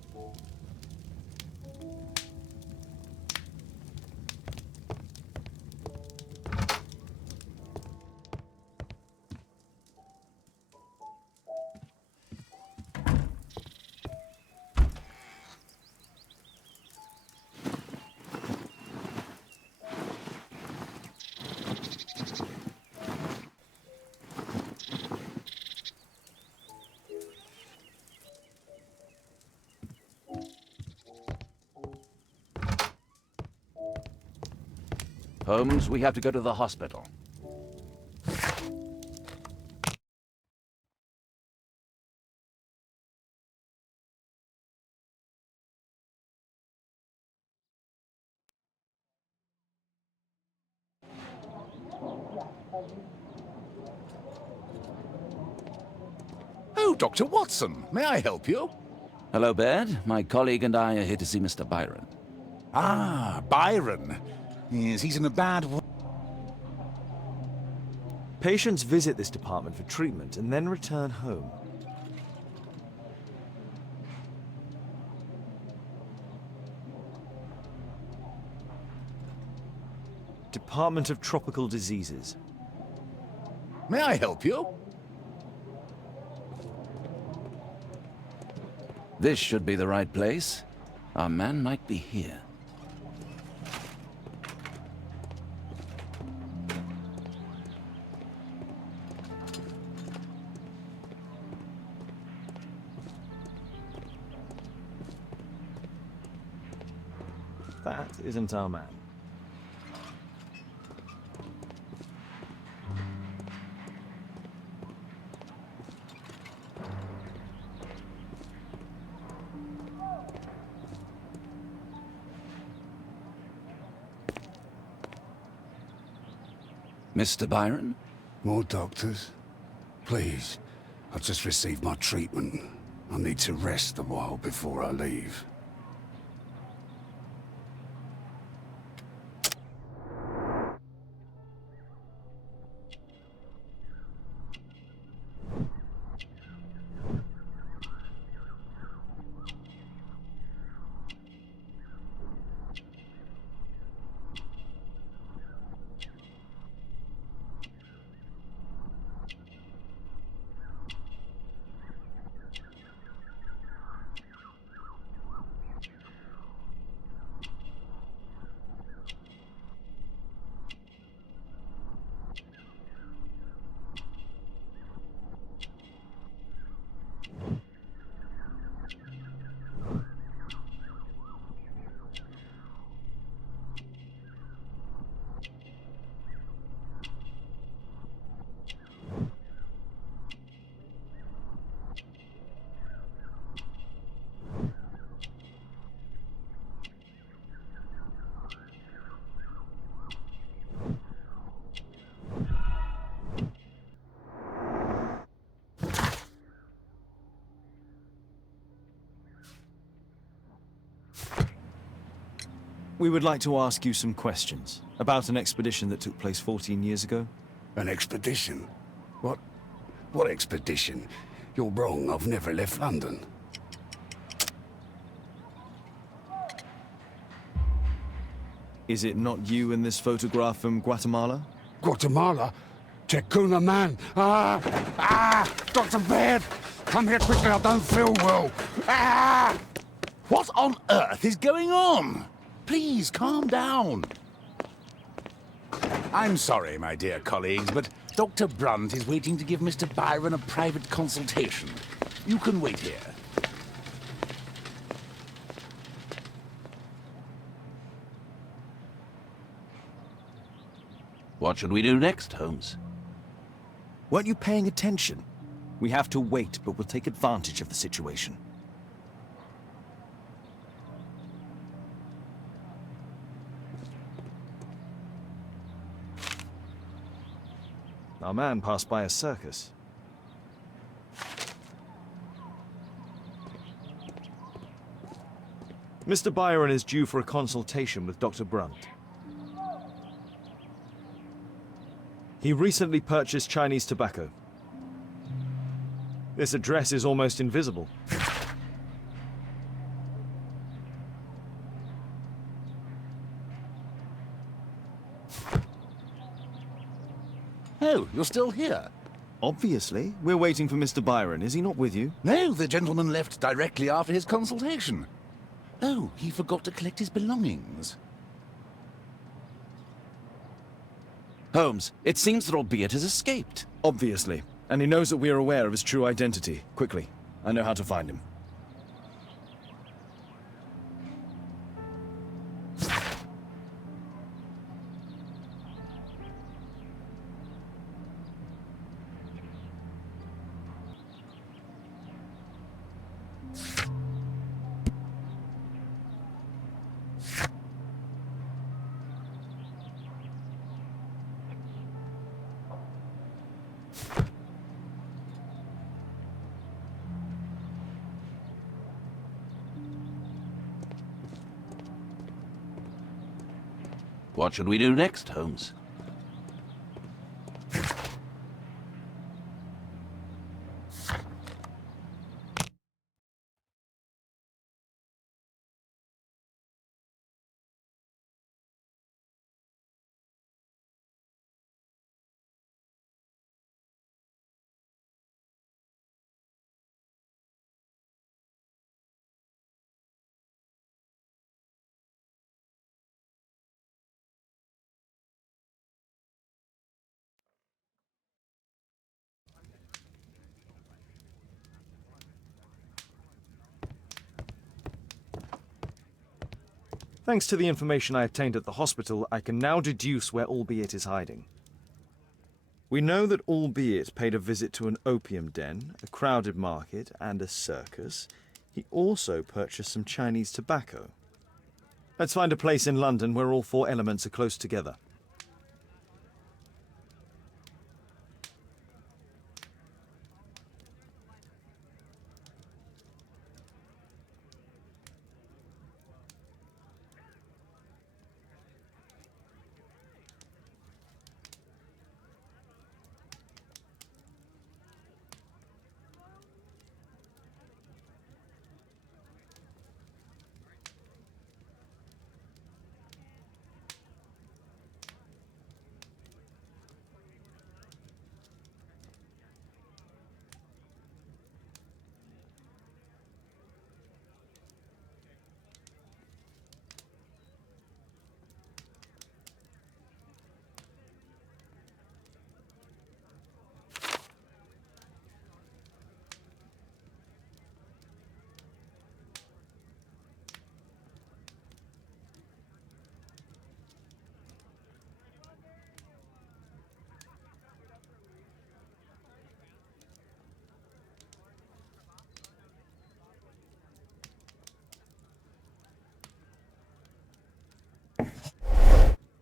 Holmes, we have to go to the hospital. Oh, Dr. Watson. May I help you? Hello, Baird. My colleague and I are here to see Mr. Byron. Ah, Byron. Yes, he's in a bad... Patients visit this department for treatment and then return home. Department of Tropical Diseases. May I help you? This should be the right place. Our man might be here. That isn't our man. Mr. Byron? More doctors? Please. I've just received my treatment. I need to rest a while before I leave. We would like to ask you some questions about an expedition that took place 14 years ago. An expedition? What expedition? You're wrong, I've never left London. Is it not you in this photograph from Guatemala? Guatemala? Tecuna man! Dr. Baird! Come here quickly, I don't feel well! What on earth is going on? Please, calm down. I'm sorry, my dear colleagues, but Dr. Brunt is waiting to give Mr. Byron a private consultation. You can wait here. What should we do next, Holmes? Weren't you paying attention? We have to wait, but we'll take advantage of the situation. Our man passed by a circus. Mr. Byron is due for a consultation with Dr. Brunt. He recently purchased Chinese tobacco. This address is almost invisible. Oh, you're still here? Obviously. We're waiting for Mr. Byron. Is he not with you? No, the gentleman left directly after his consultation. Oh, he forgot to collect his belongings. Holmes, it seems that albeit has escaped. Obviously. And he knows that we are aware of his true identity. Quickly. I know how to find him. What should we do next, Holmes? Thanks to the information I obtained at the hospital, I can now deduce where Albeit is hiding. We know that Albeit paid a visit to an opium den, a crowded market, and a circus. He also purchased some Chinese tobacco. Let's find a place in London where all four elements are close together.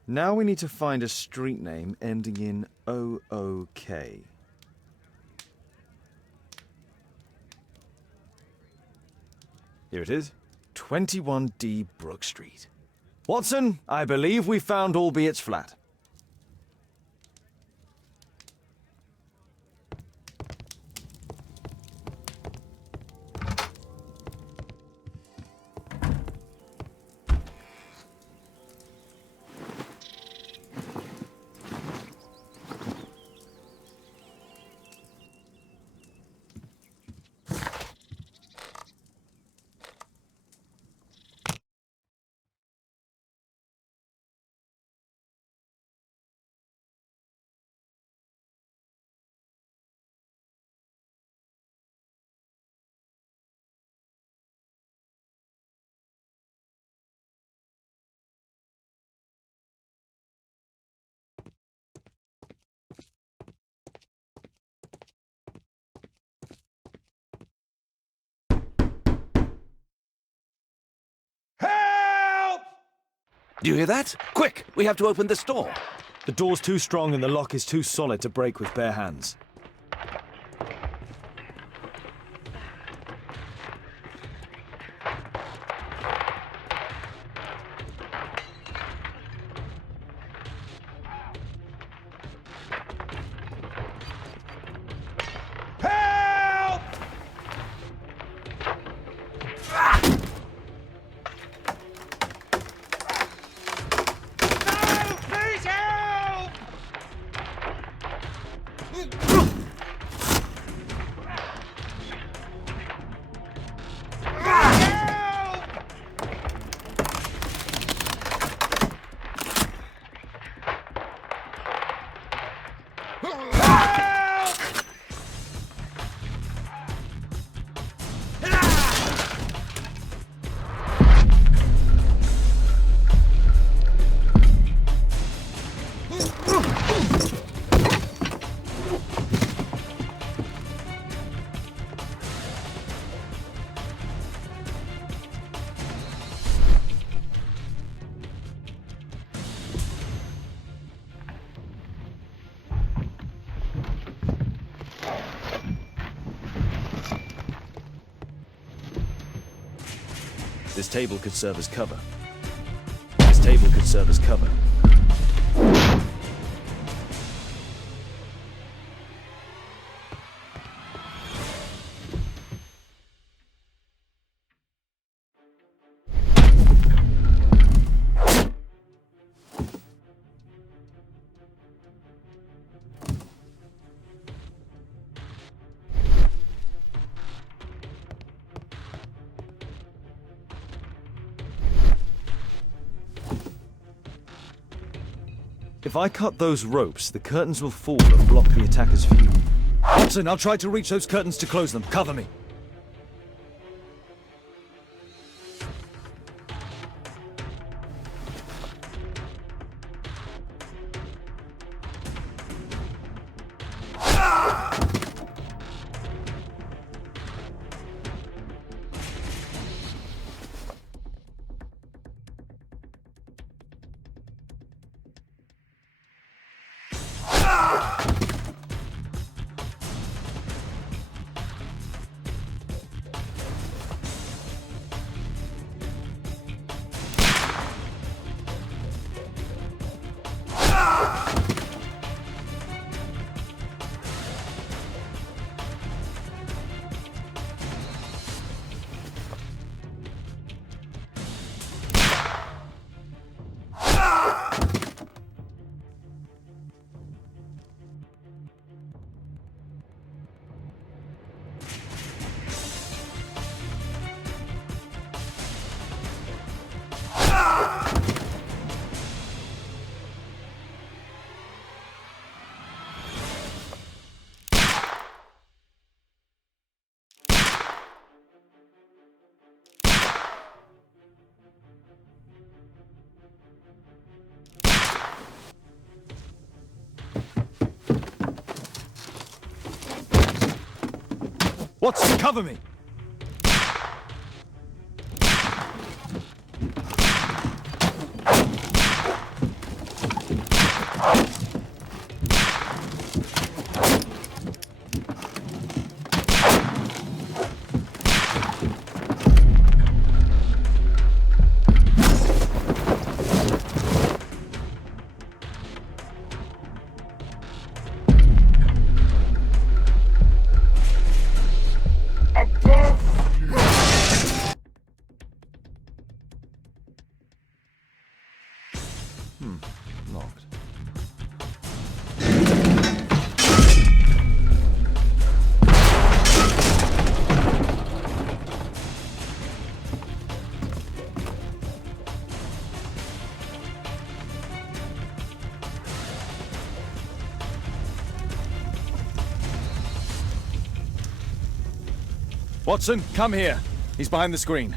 Now we need to find a street name ending in OOK. Here it is. 21D Brook Street. Watson, I believe we found Albeit's flat. Do you hear that? Quick! We have to open this door. The door's too strong and the lock is too solid to break with bare hands. This table could serve as cover. This table could serve as cover. If I cut those ropes, the curtains will fall and block the attacker's view. Watson, I'll try to reach those curtains to close them. Cover me. Watson, cover me! Locked. Watson, come here. He's behind the screen.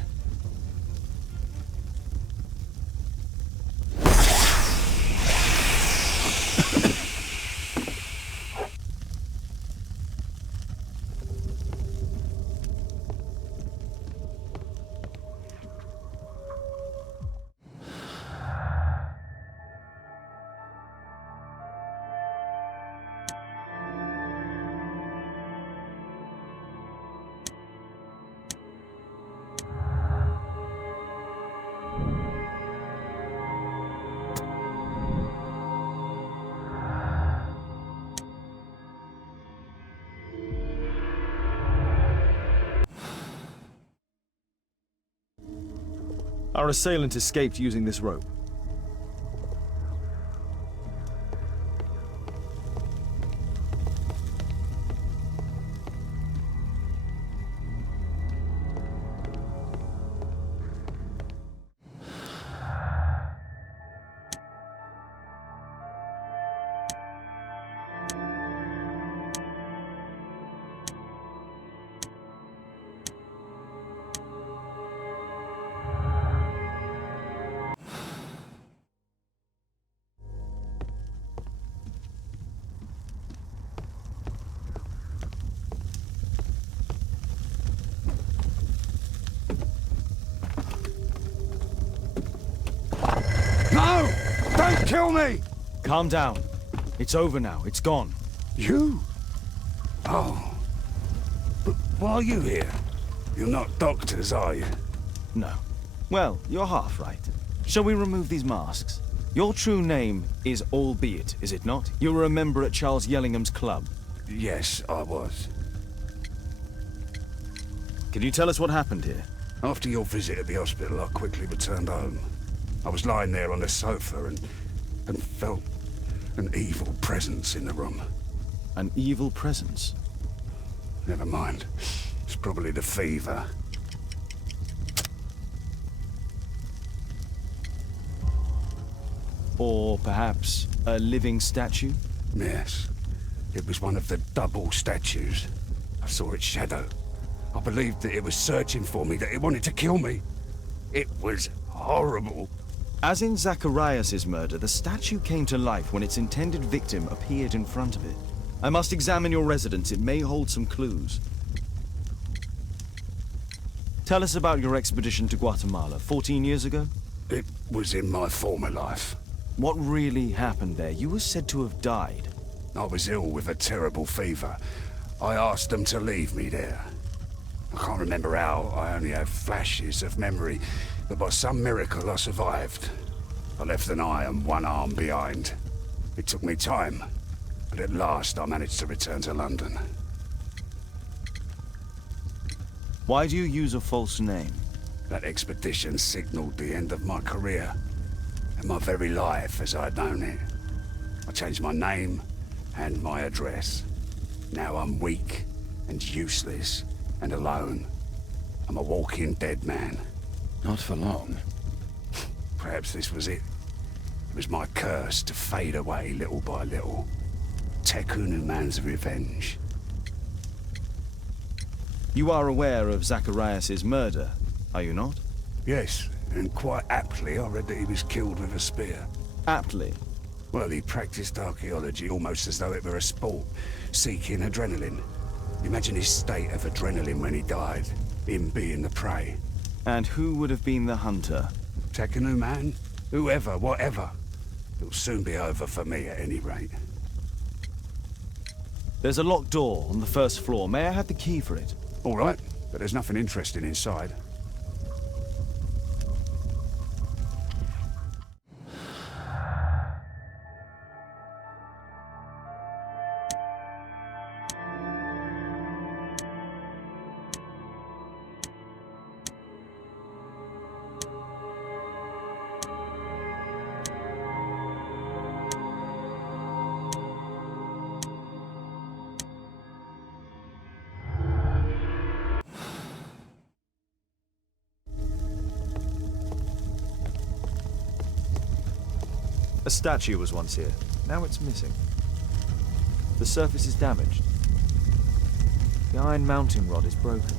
Our assailant escaped using this rope. No! Don't kill me! Calm down. It's over now. It's gone. You? Oh. But why are you here? You're not doctors, are you? No. Well, you're half right. Shall we remove these masks? Your true name is Albeit, is it not? You were a member at Charles Yellingham's club. Yes, I was. Can you tell us what happened here? After your visit at the hospital, I quickly returned home. I was lying there on the sofa and felt an evil presence in the room. An evil presence? Never mind. It's probably the fever. Or perhaps a living statue? Yes. It was one of the double statues. I saw its shadow. I believed that it was searching for me, that it wanted to kill me. It was horrible. As in Zacharias' murder, the statue came to life when its intended victim appeared in front of it. I must examine your residence. It may hold some clues. Tell us about your expedition to Guatemala 14 years ago? It was in my former life. What really happened there? You were said to have died. I was ill with a terrible fever. I asked them to leave me there. I can't remember how. I only have flashes of memory. But by some miracle, I survived. I left an eye and one arm behind. It took me time. But at last, I managed to return to London. Why do you use a false name? That expedition signaled the end of my career. And my very life as I'd known it. I changed my name and my address. Now I'm weak and useless and alone. I'm a walking dead man. Not for long. Perhaps this was it. It was my curse to fade away little by little. Tekunu man's revenge. You are aware of Zacharias' murder, are you not? Yes, and quite aptly I read that he was killed with a spear. Aptly? Well, he practiced archaeology almost as though it were a sport, seeking adrenaline. Imagine his state of adrenaline when he died, him being the prey. And who would have been the hunter? Tekunu man? Whoever, whatever. It'll soon be over for me at any rate. There's a locked door on the first floor. May I have the key for it? All right, but there's nothing interesting inside. A statue was once here. Now it's missing. The surface is damaged. The iron mounting rod is broken.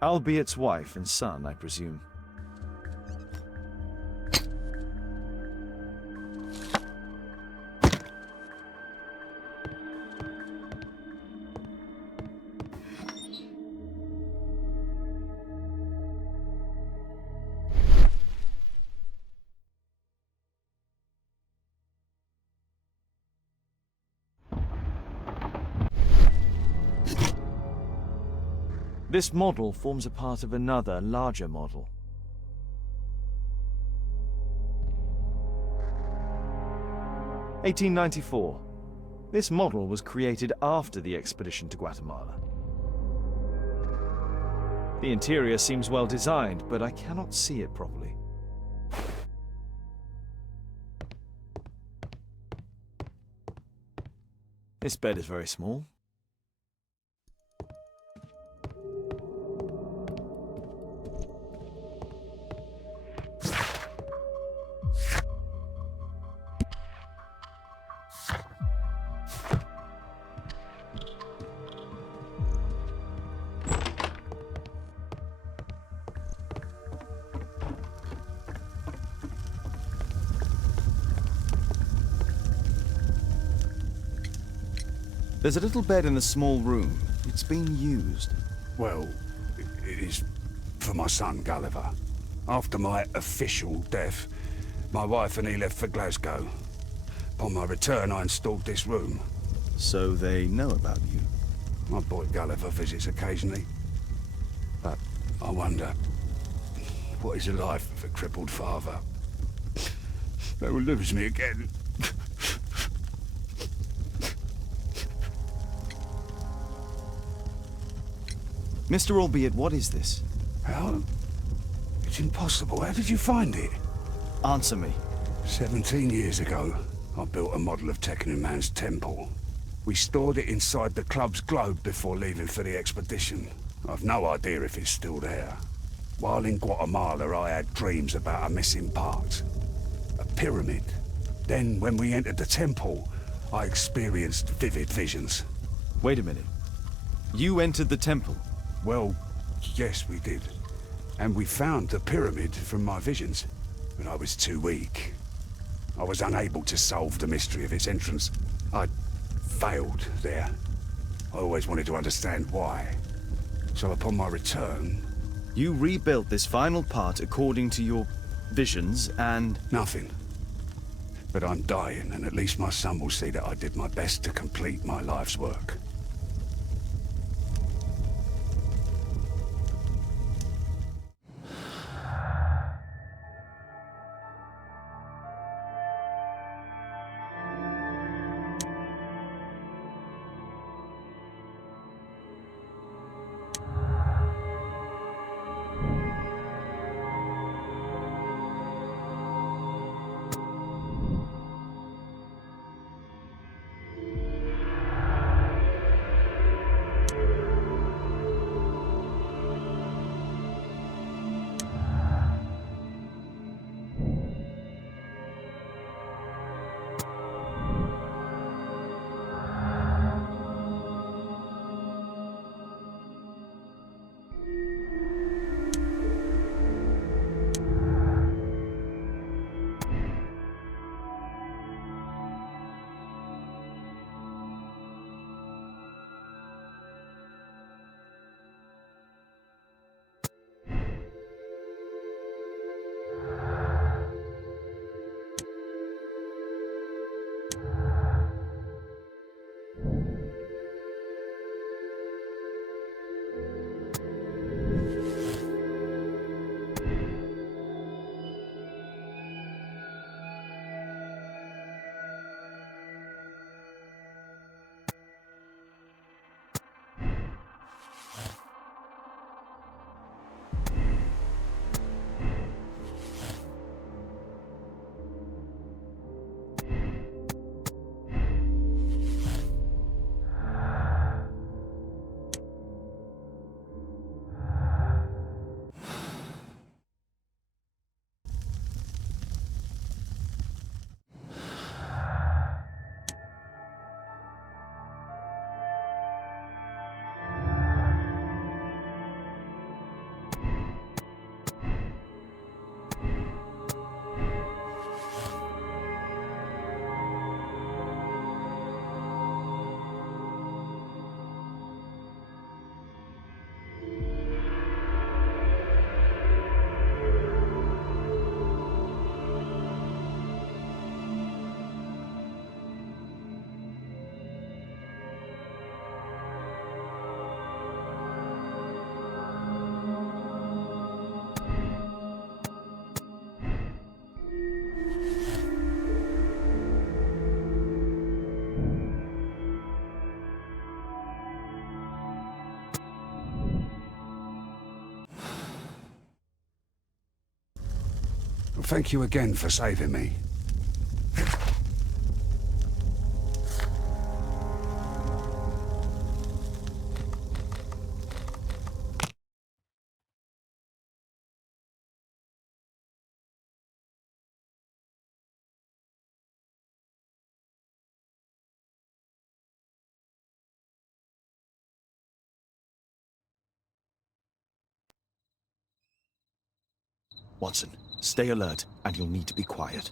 I'll be its wife and son, I presume. This model forms a part of another, larger model. (1894). This model was created after the expedition to Guatemala. The interior seems well designed, but I cannot see it properly. This bed is very small. There's a little bed in the small room. It's been used. Well, it is for my son, Gulliver. After my official death, my wife and he left for Glasgow. Upon my return, I installed this room. So they know about you? My boy Gulliver visits occasionally. But I wonder, what is the life of a crippled father? They will lose me again. Mr. Albeit, what is this? How? It's impossible. How did you find it? Answer me. 17 years ago, I built a model of Tekenu Man's temple. We stored it inside the club's globe before leaving for the expedition. I've no idea if it's still there. While in Guatemala, I had dreams about a missing part. A pyramid. Then, when we entered the temple, I experienced vivid visions. Wait a minute. You entered the temple? Well, yes, we did. And we found the pyramid from my visions, but I was too weak. I was unable to solve the mystery of its entrance. I failed there. I always wanted to understand why. So upon my return... You rebuilt this final part according to your visions and... Nothing. But I'm dying, and at least my son will see that I did my best to complete my life's work. thank you again for saving me. Watson, stay alert, and you'll need to be quiet.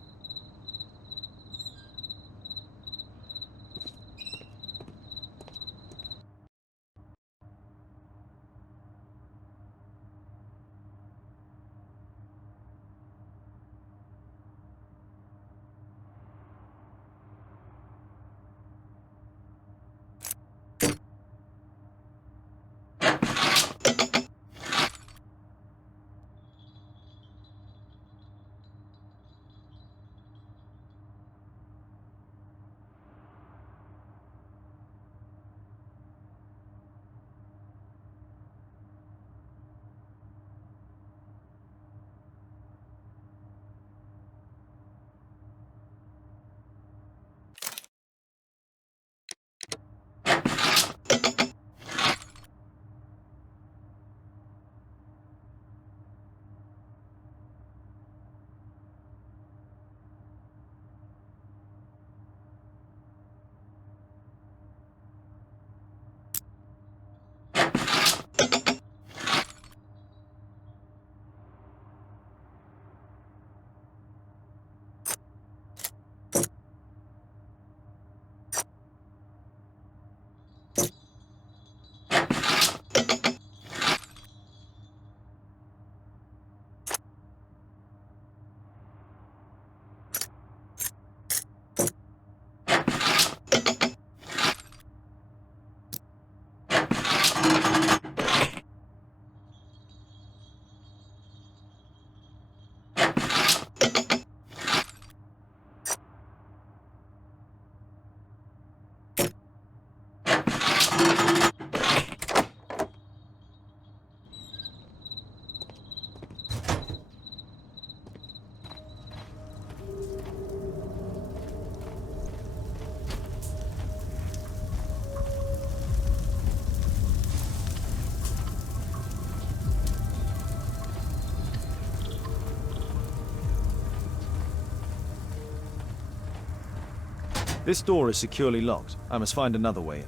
This door is securely locked. I must find another way in.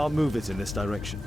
can't move it in this direction.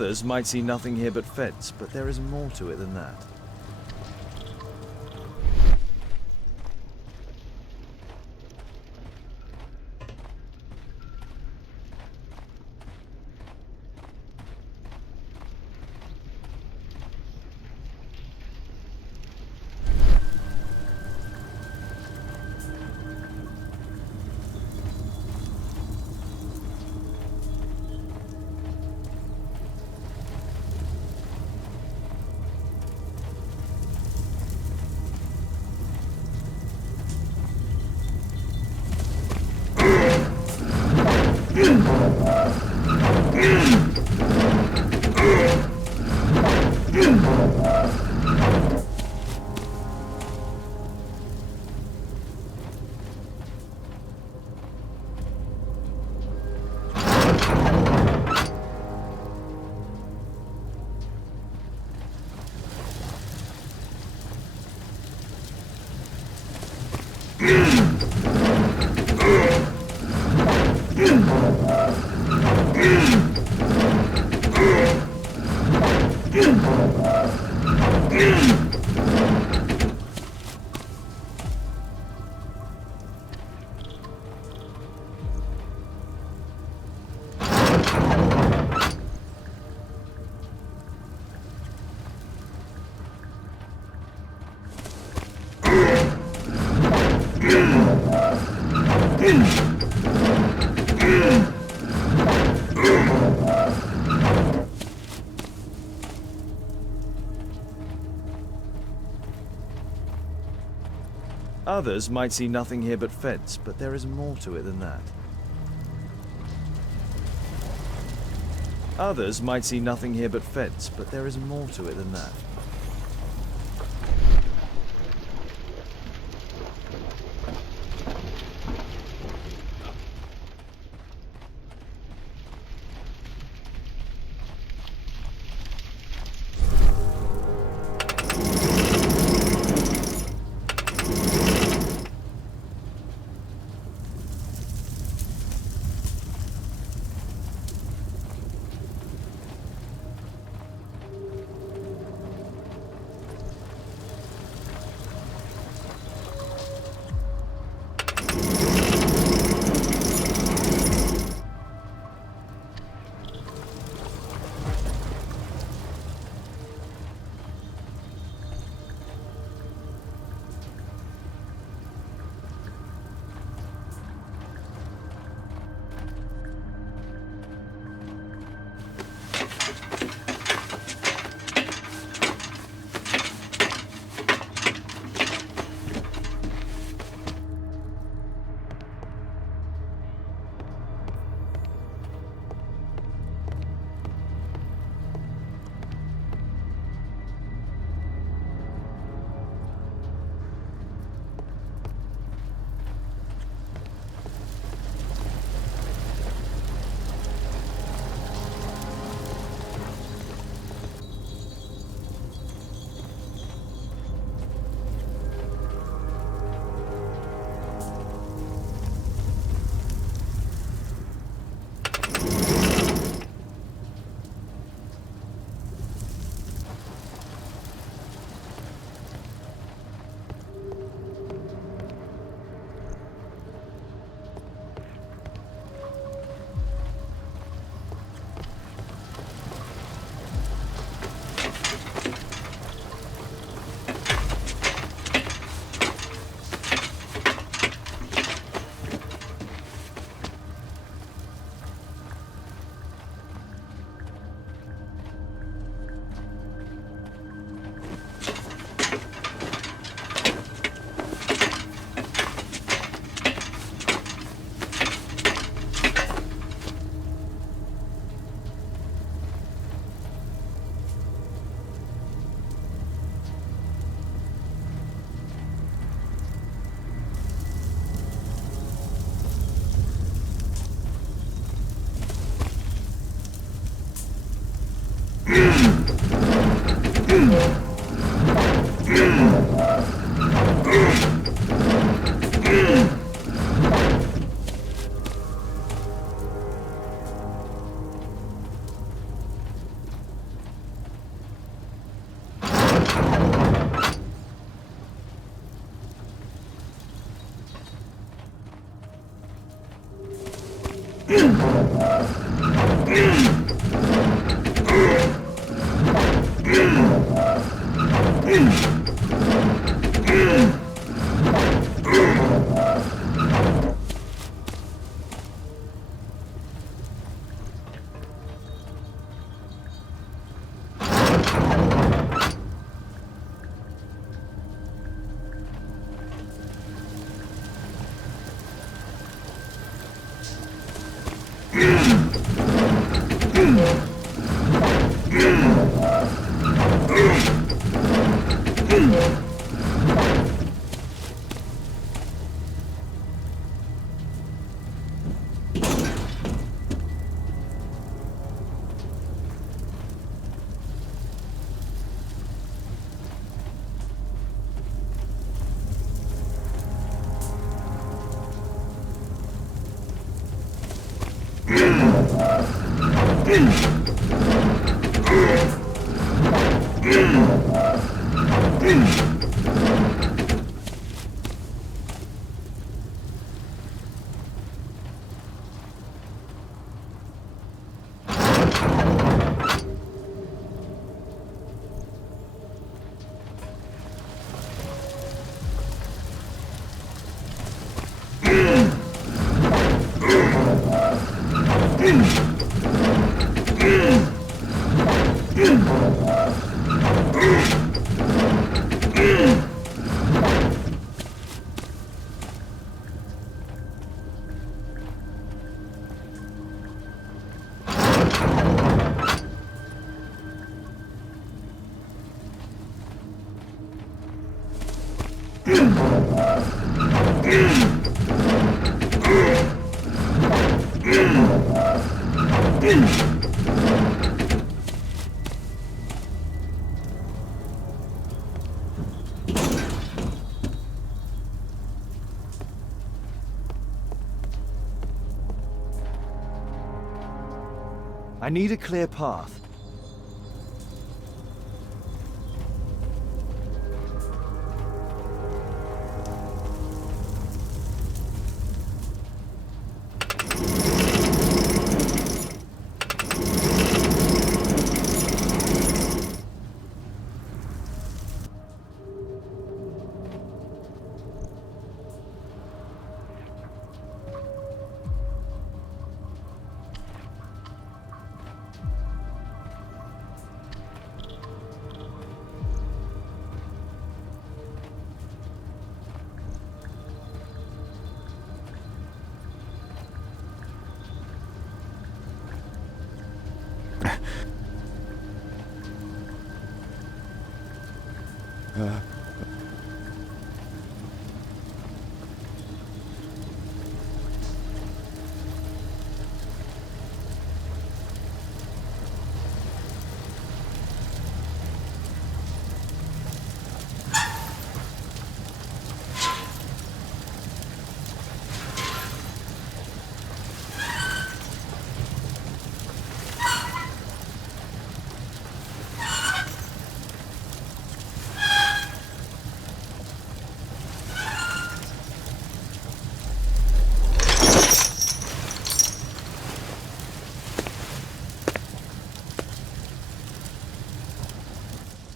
Others might see nothing here but fence, but there is more to it than that. Others might see nothing here but fence, but there is more to it than that. Others might see nothing here but fence, but there is more to it than that. I need a clear path.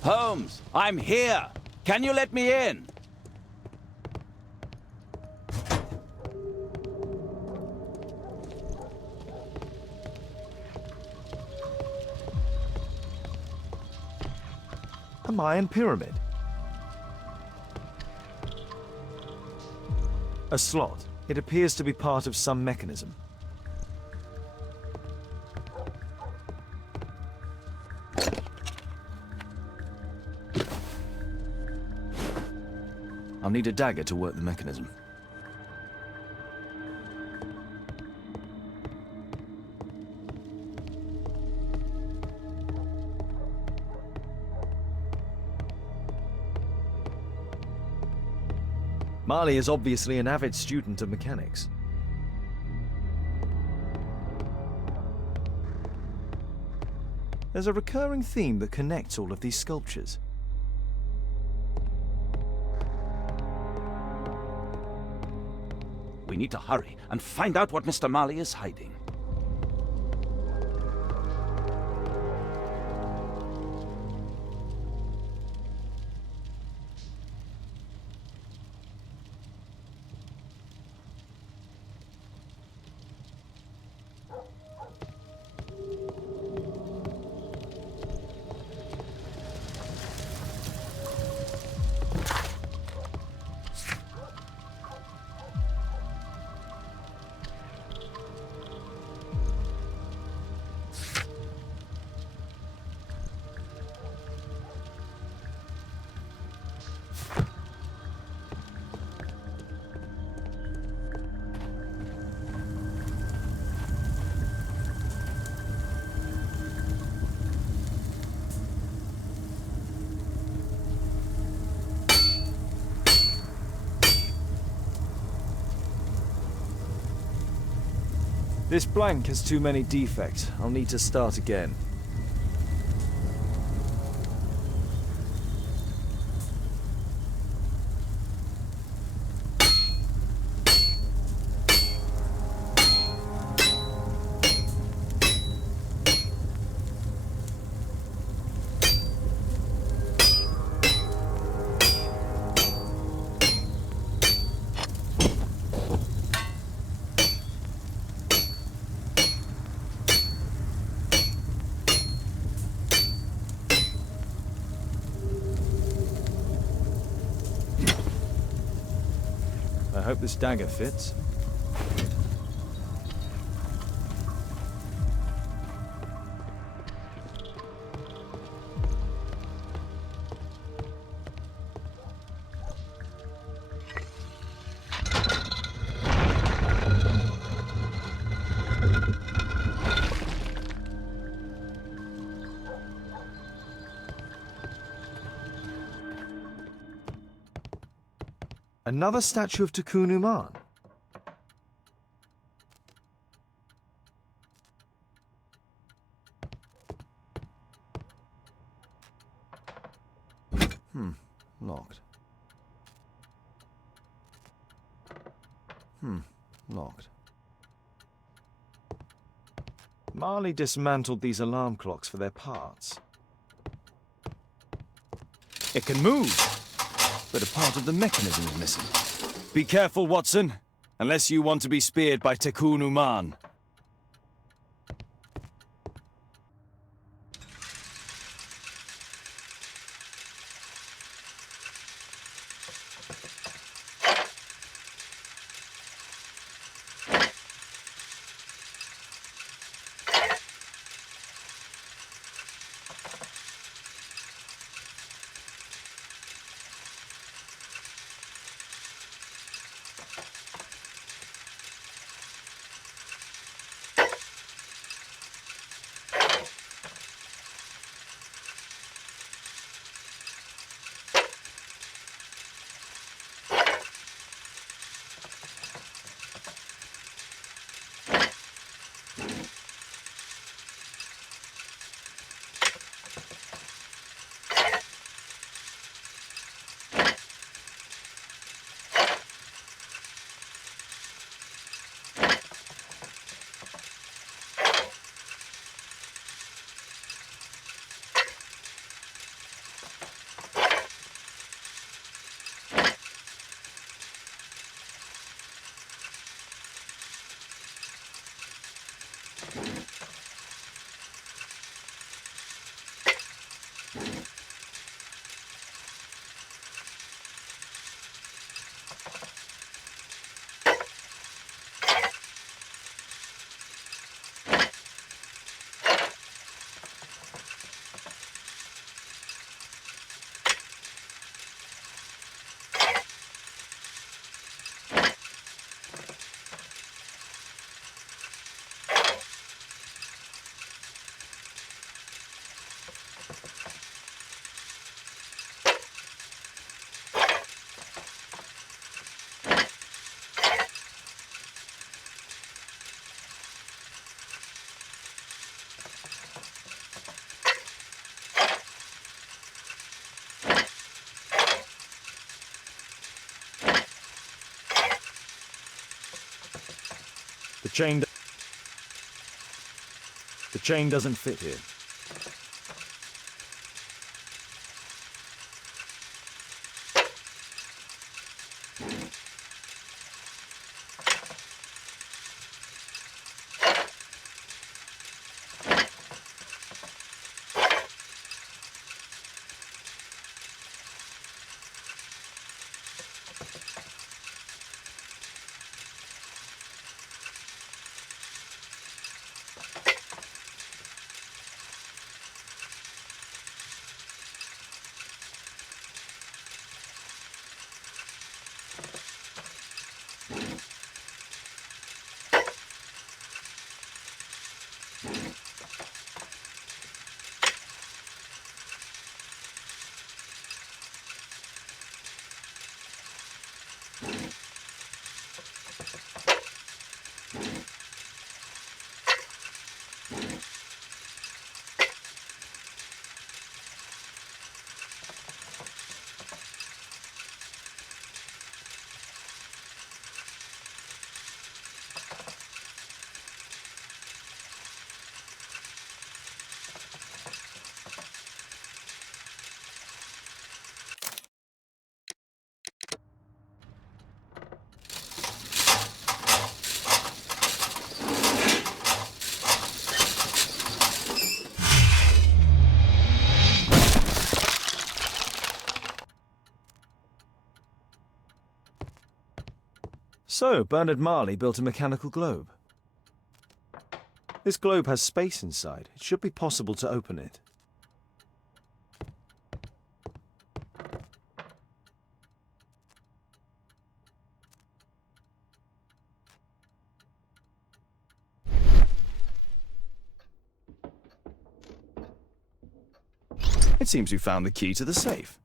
Holmes, I'm here. Can you let me in? A Mayan pyramid. A slot. It appears to be part of some mechanism. I'll need a dagger to work the mechanism. Marley is obviously an avid student of mechanics. There's a recurring theme that connects all of these sculptures. We need to hurry and find out what Mr. Marley is hiding. This blank has too many defects. I'll need to start again. I hope this dagger fits. Another statue of Takunuman. Locked. Locked. Marley dismantled these alarm clocks for their parts. It can move, but a part of the mechanism is missing. Be careful, Watson, unless you want to be speared by Takunuman. The chain doesn't fit here. So, Bernard Marley built a mechanical globe. This globe has space inside. It should be possible to open it. It seems we found the key to the safe.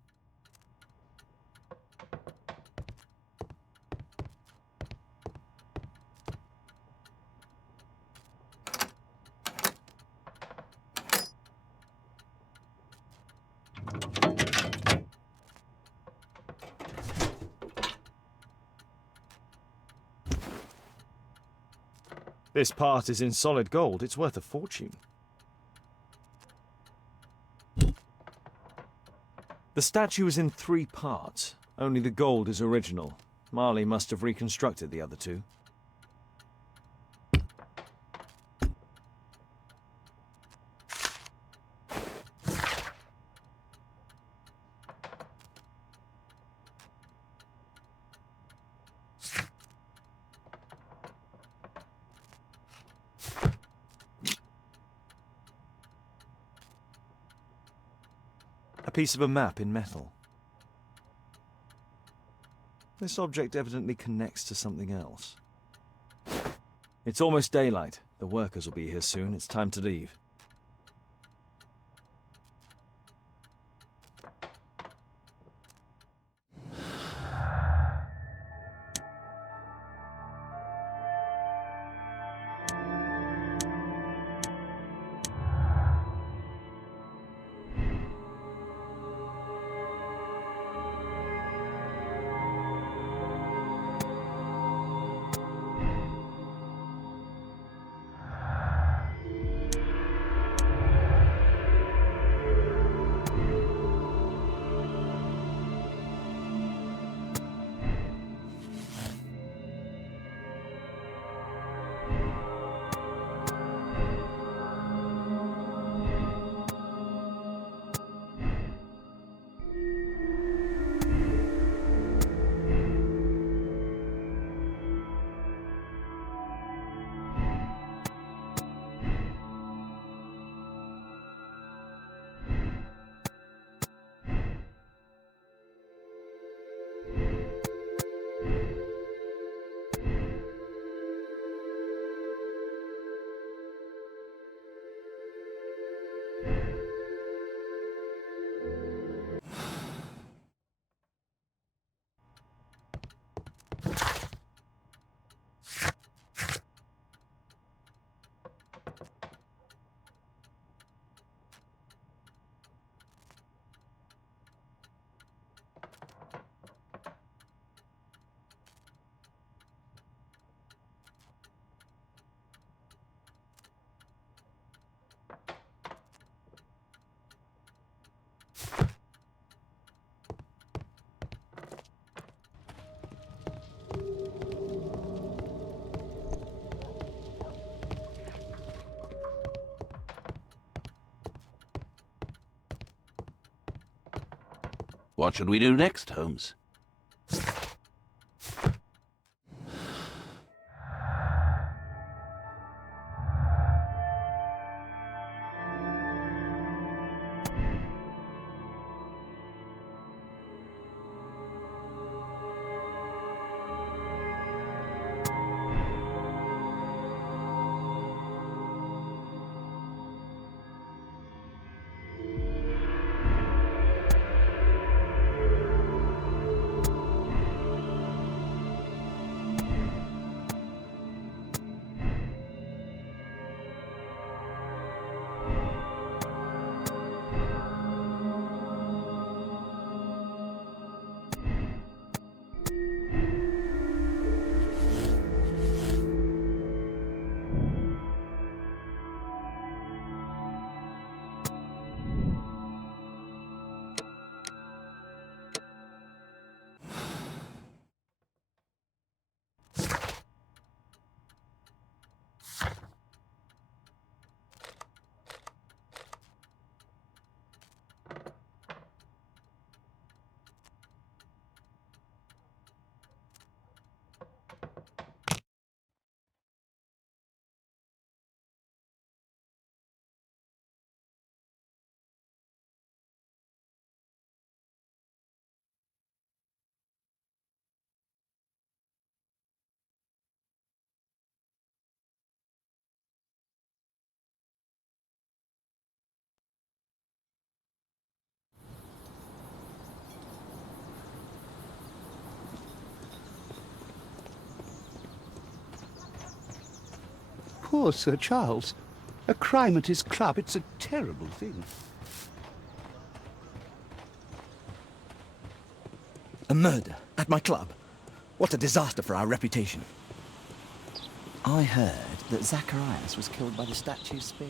This part is in solid gold. It's worth a fortune. The statue is in 3 parts. Only the gold is original. Marley must have reconstructed the other 2. A piece of a map in metal. This object evidently connects to something else. It's almost daylight. The workers will be here soon. It's time to leave. What should we do next, Holmes? poor Sir Charles. A crime at his club, it's a terrible thing. A murder at my club? What a disaster for our reputation. I heard that Zacharias was killed by the statue's spear.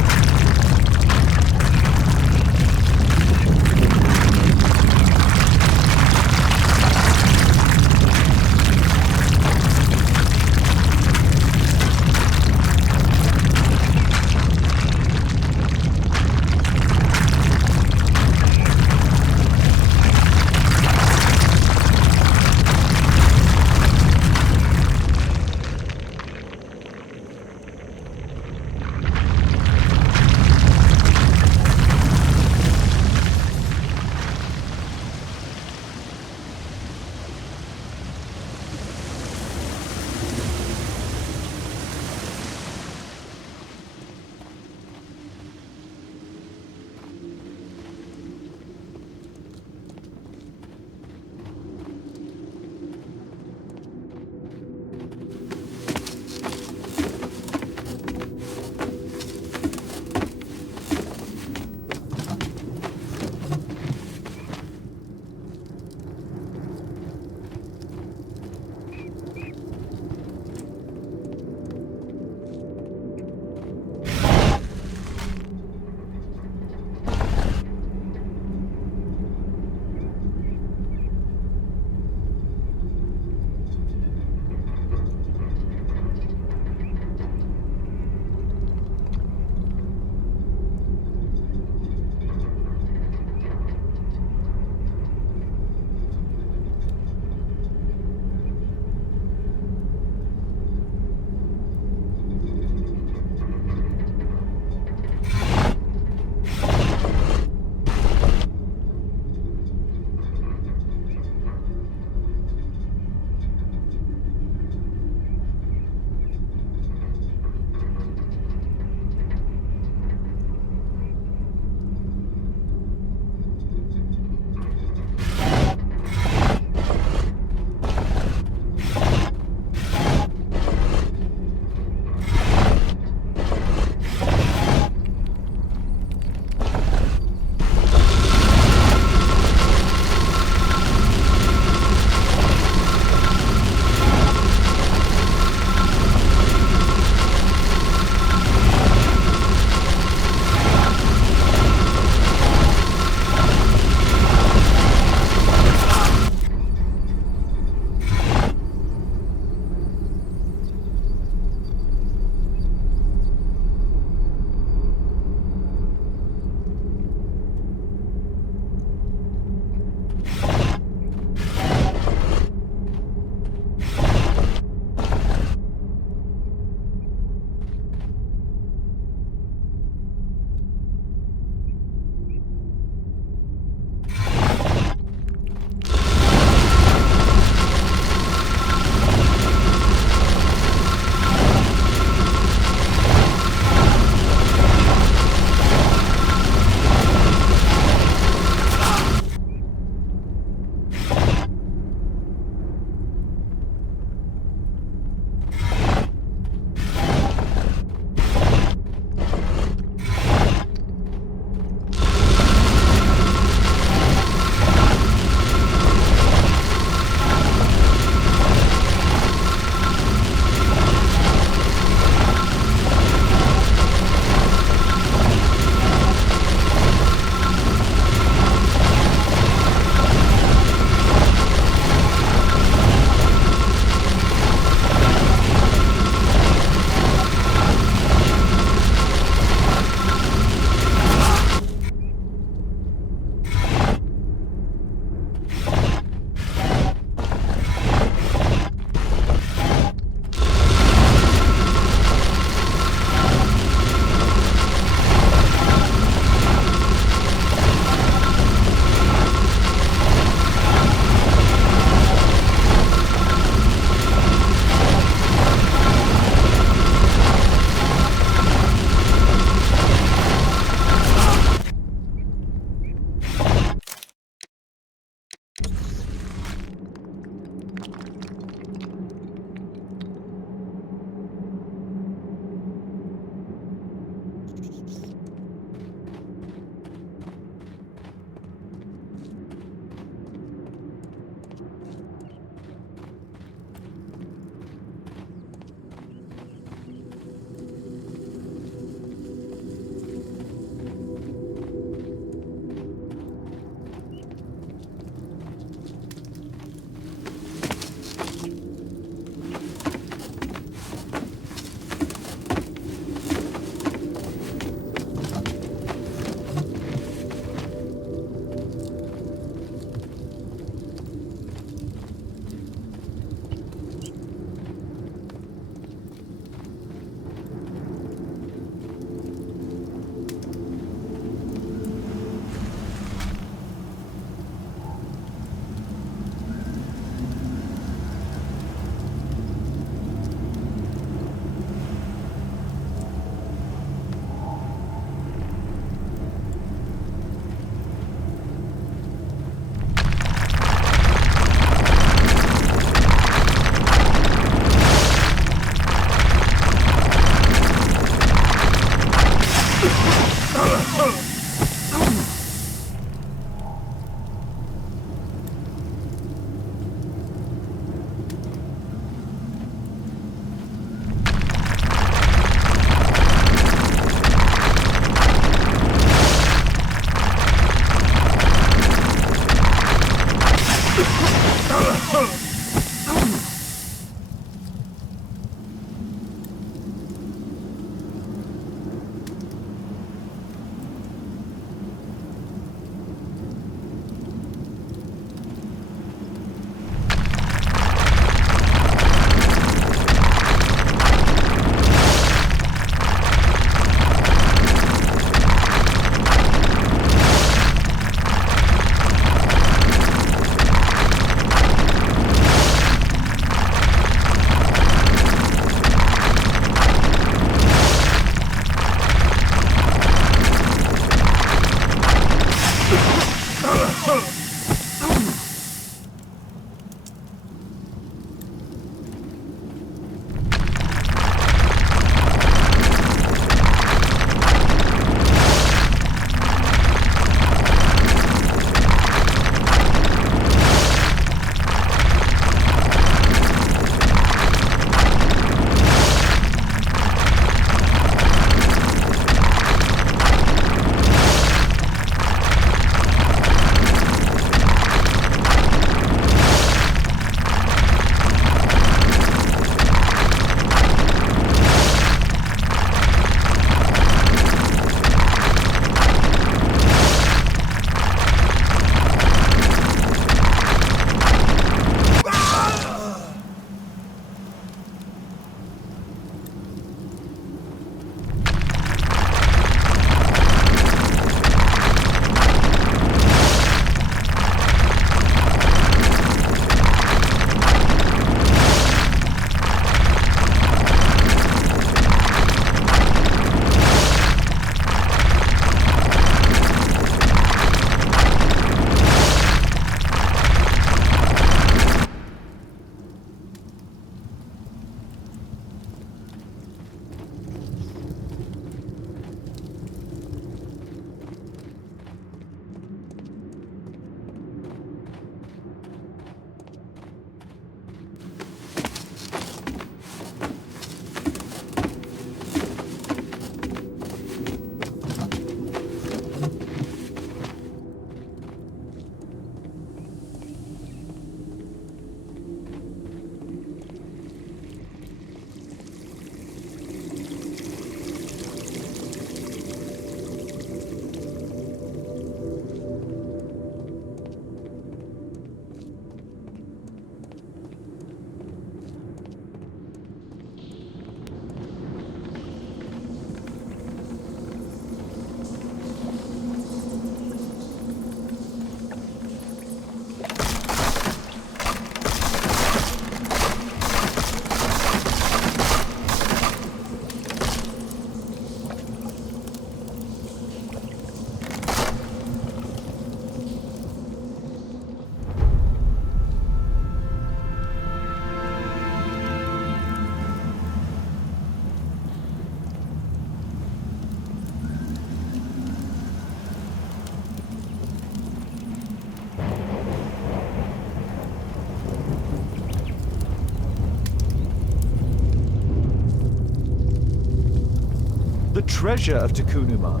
treasure of Takunuman.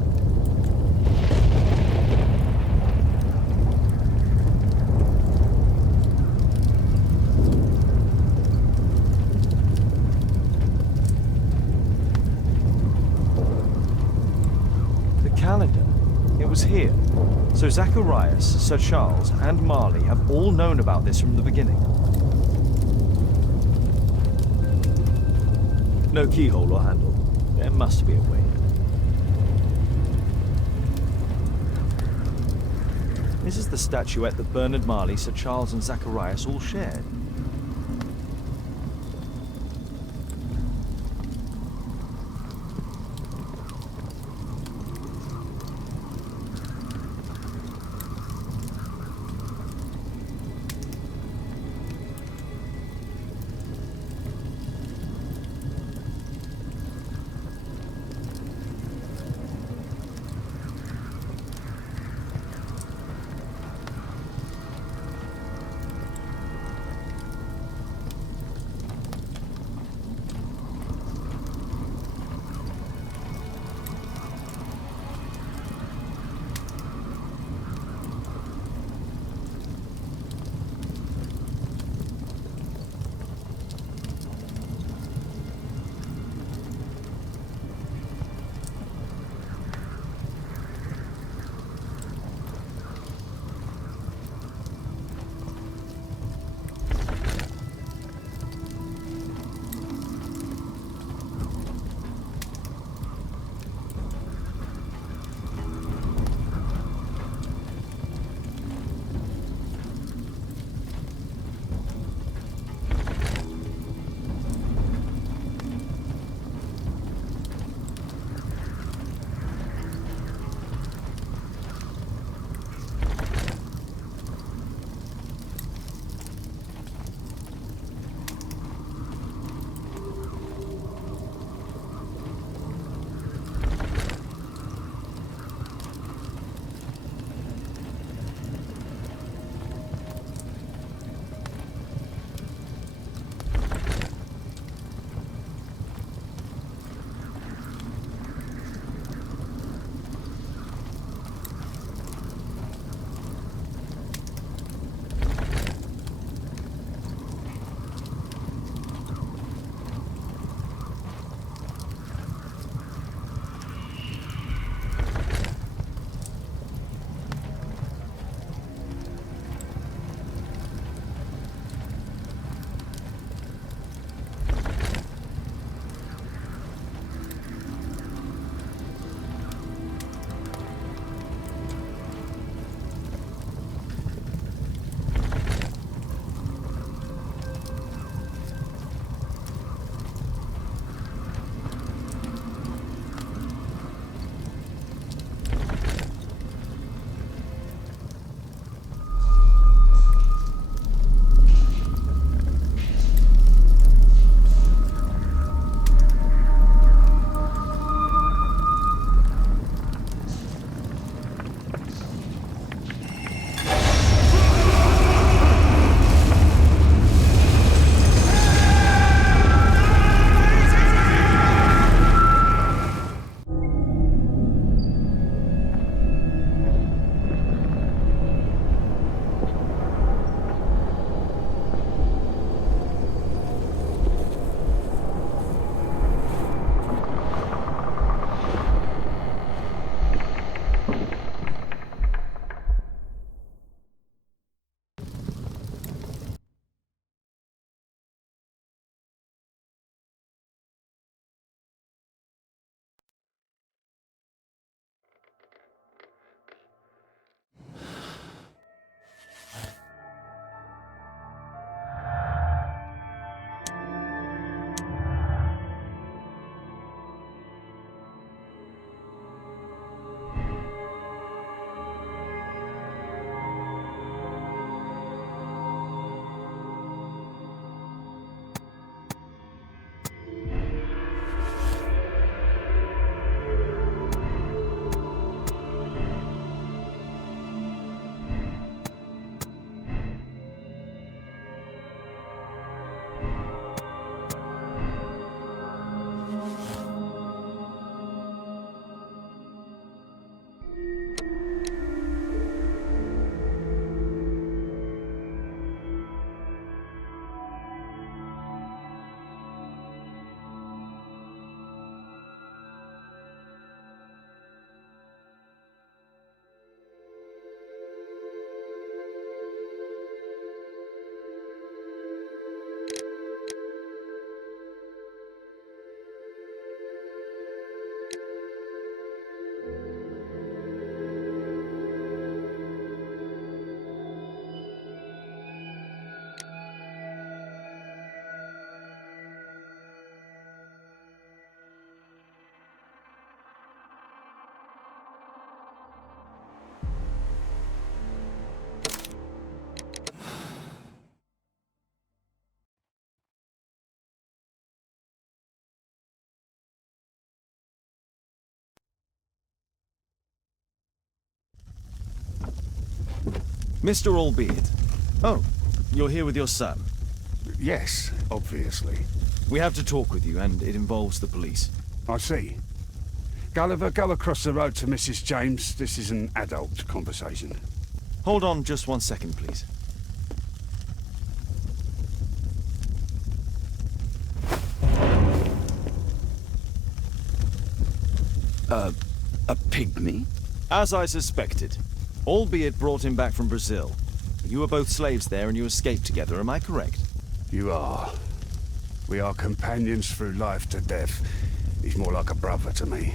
The calendar. It was here. So Zacharias, Sir Charles, and Marley have all known about this from the beginning. No keyhole or handle. There must be a way. This is the statuette that Bernard Marley, Sir Charles, and Zacharias all shared. Mr. Albeit. Oh, you're here with your son. Yes, obviously. We have to talk with you, and it involves the police. I see. Gulliver, go across the road to Mrs. James. This is an adult conversation. Hold on just 1 second, please. A pygmy? As I suspected. Albeit brought him back from Brazil. You were both slaves there and you escaped together, am I correct? You are. We are companions through life to death. He's more like a brother to me.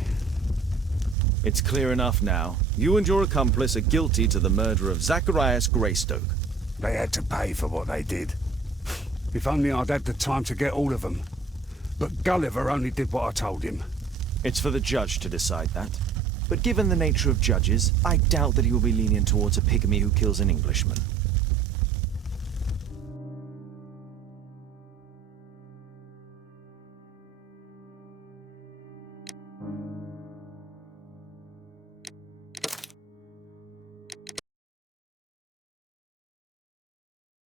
It's clear enough now. You and your accomplice are guilty to the murder of Zacharias Greystoke. They had to pay for what they did. If only I'd had the time to get all of them. But Gulliver only did what I told him. It's for the judge to decide that. But given the nature of judges, I doubt that he will be lenient towards a pygmy who kills an Englishman.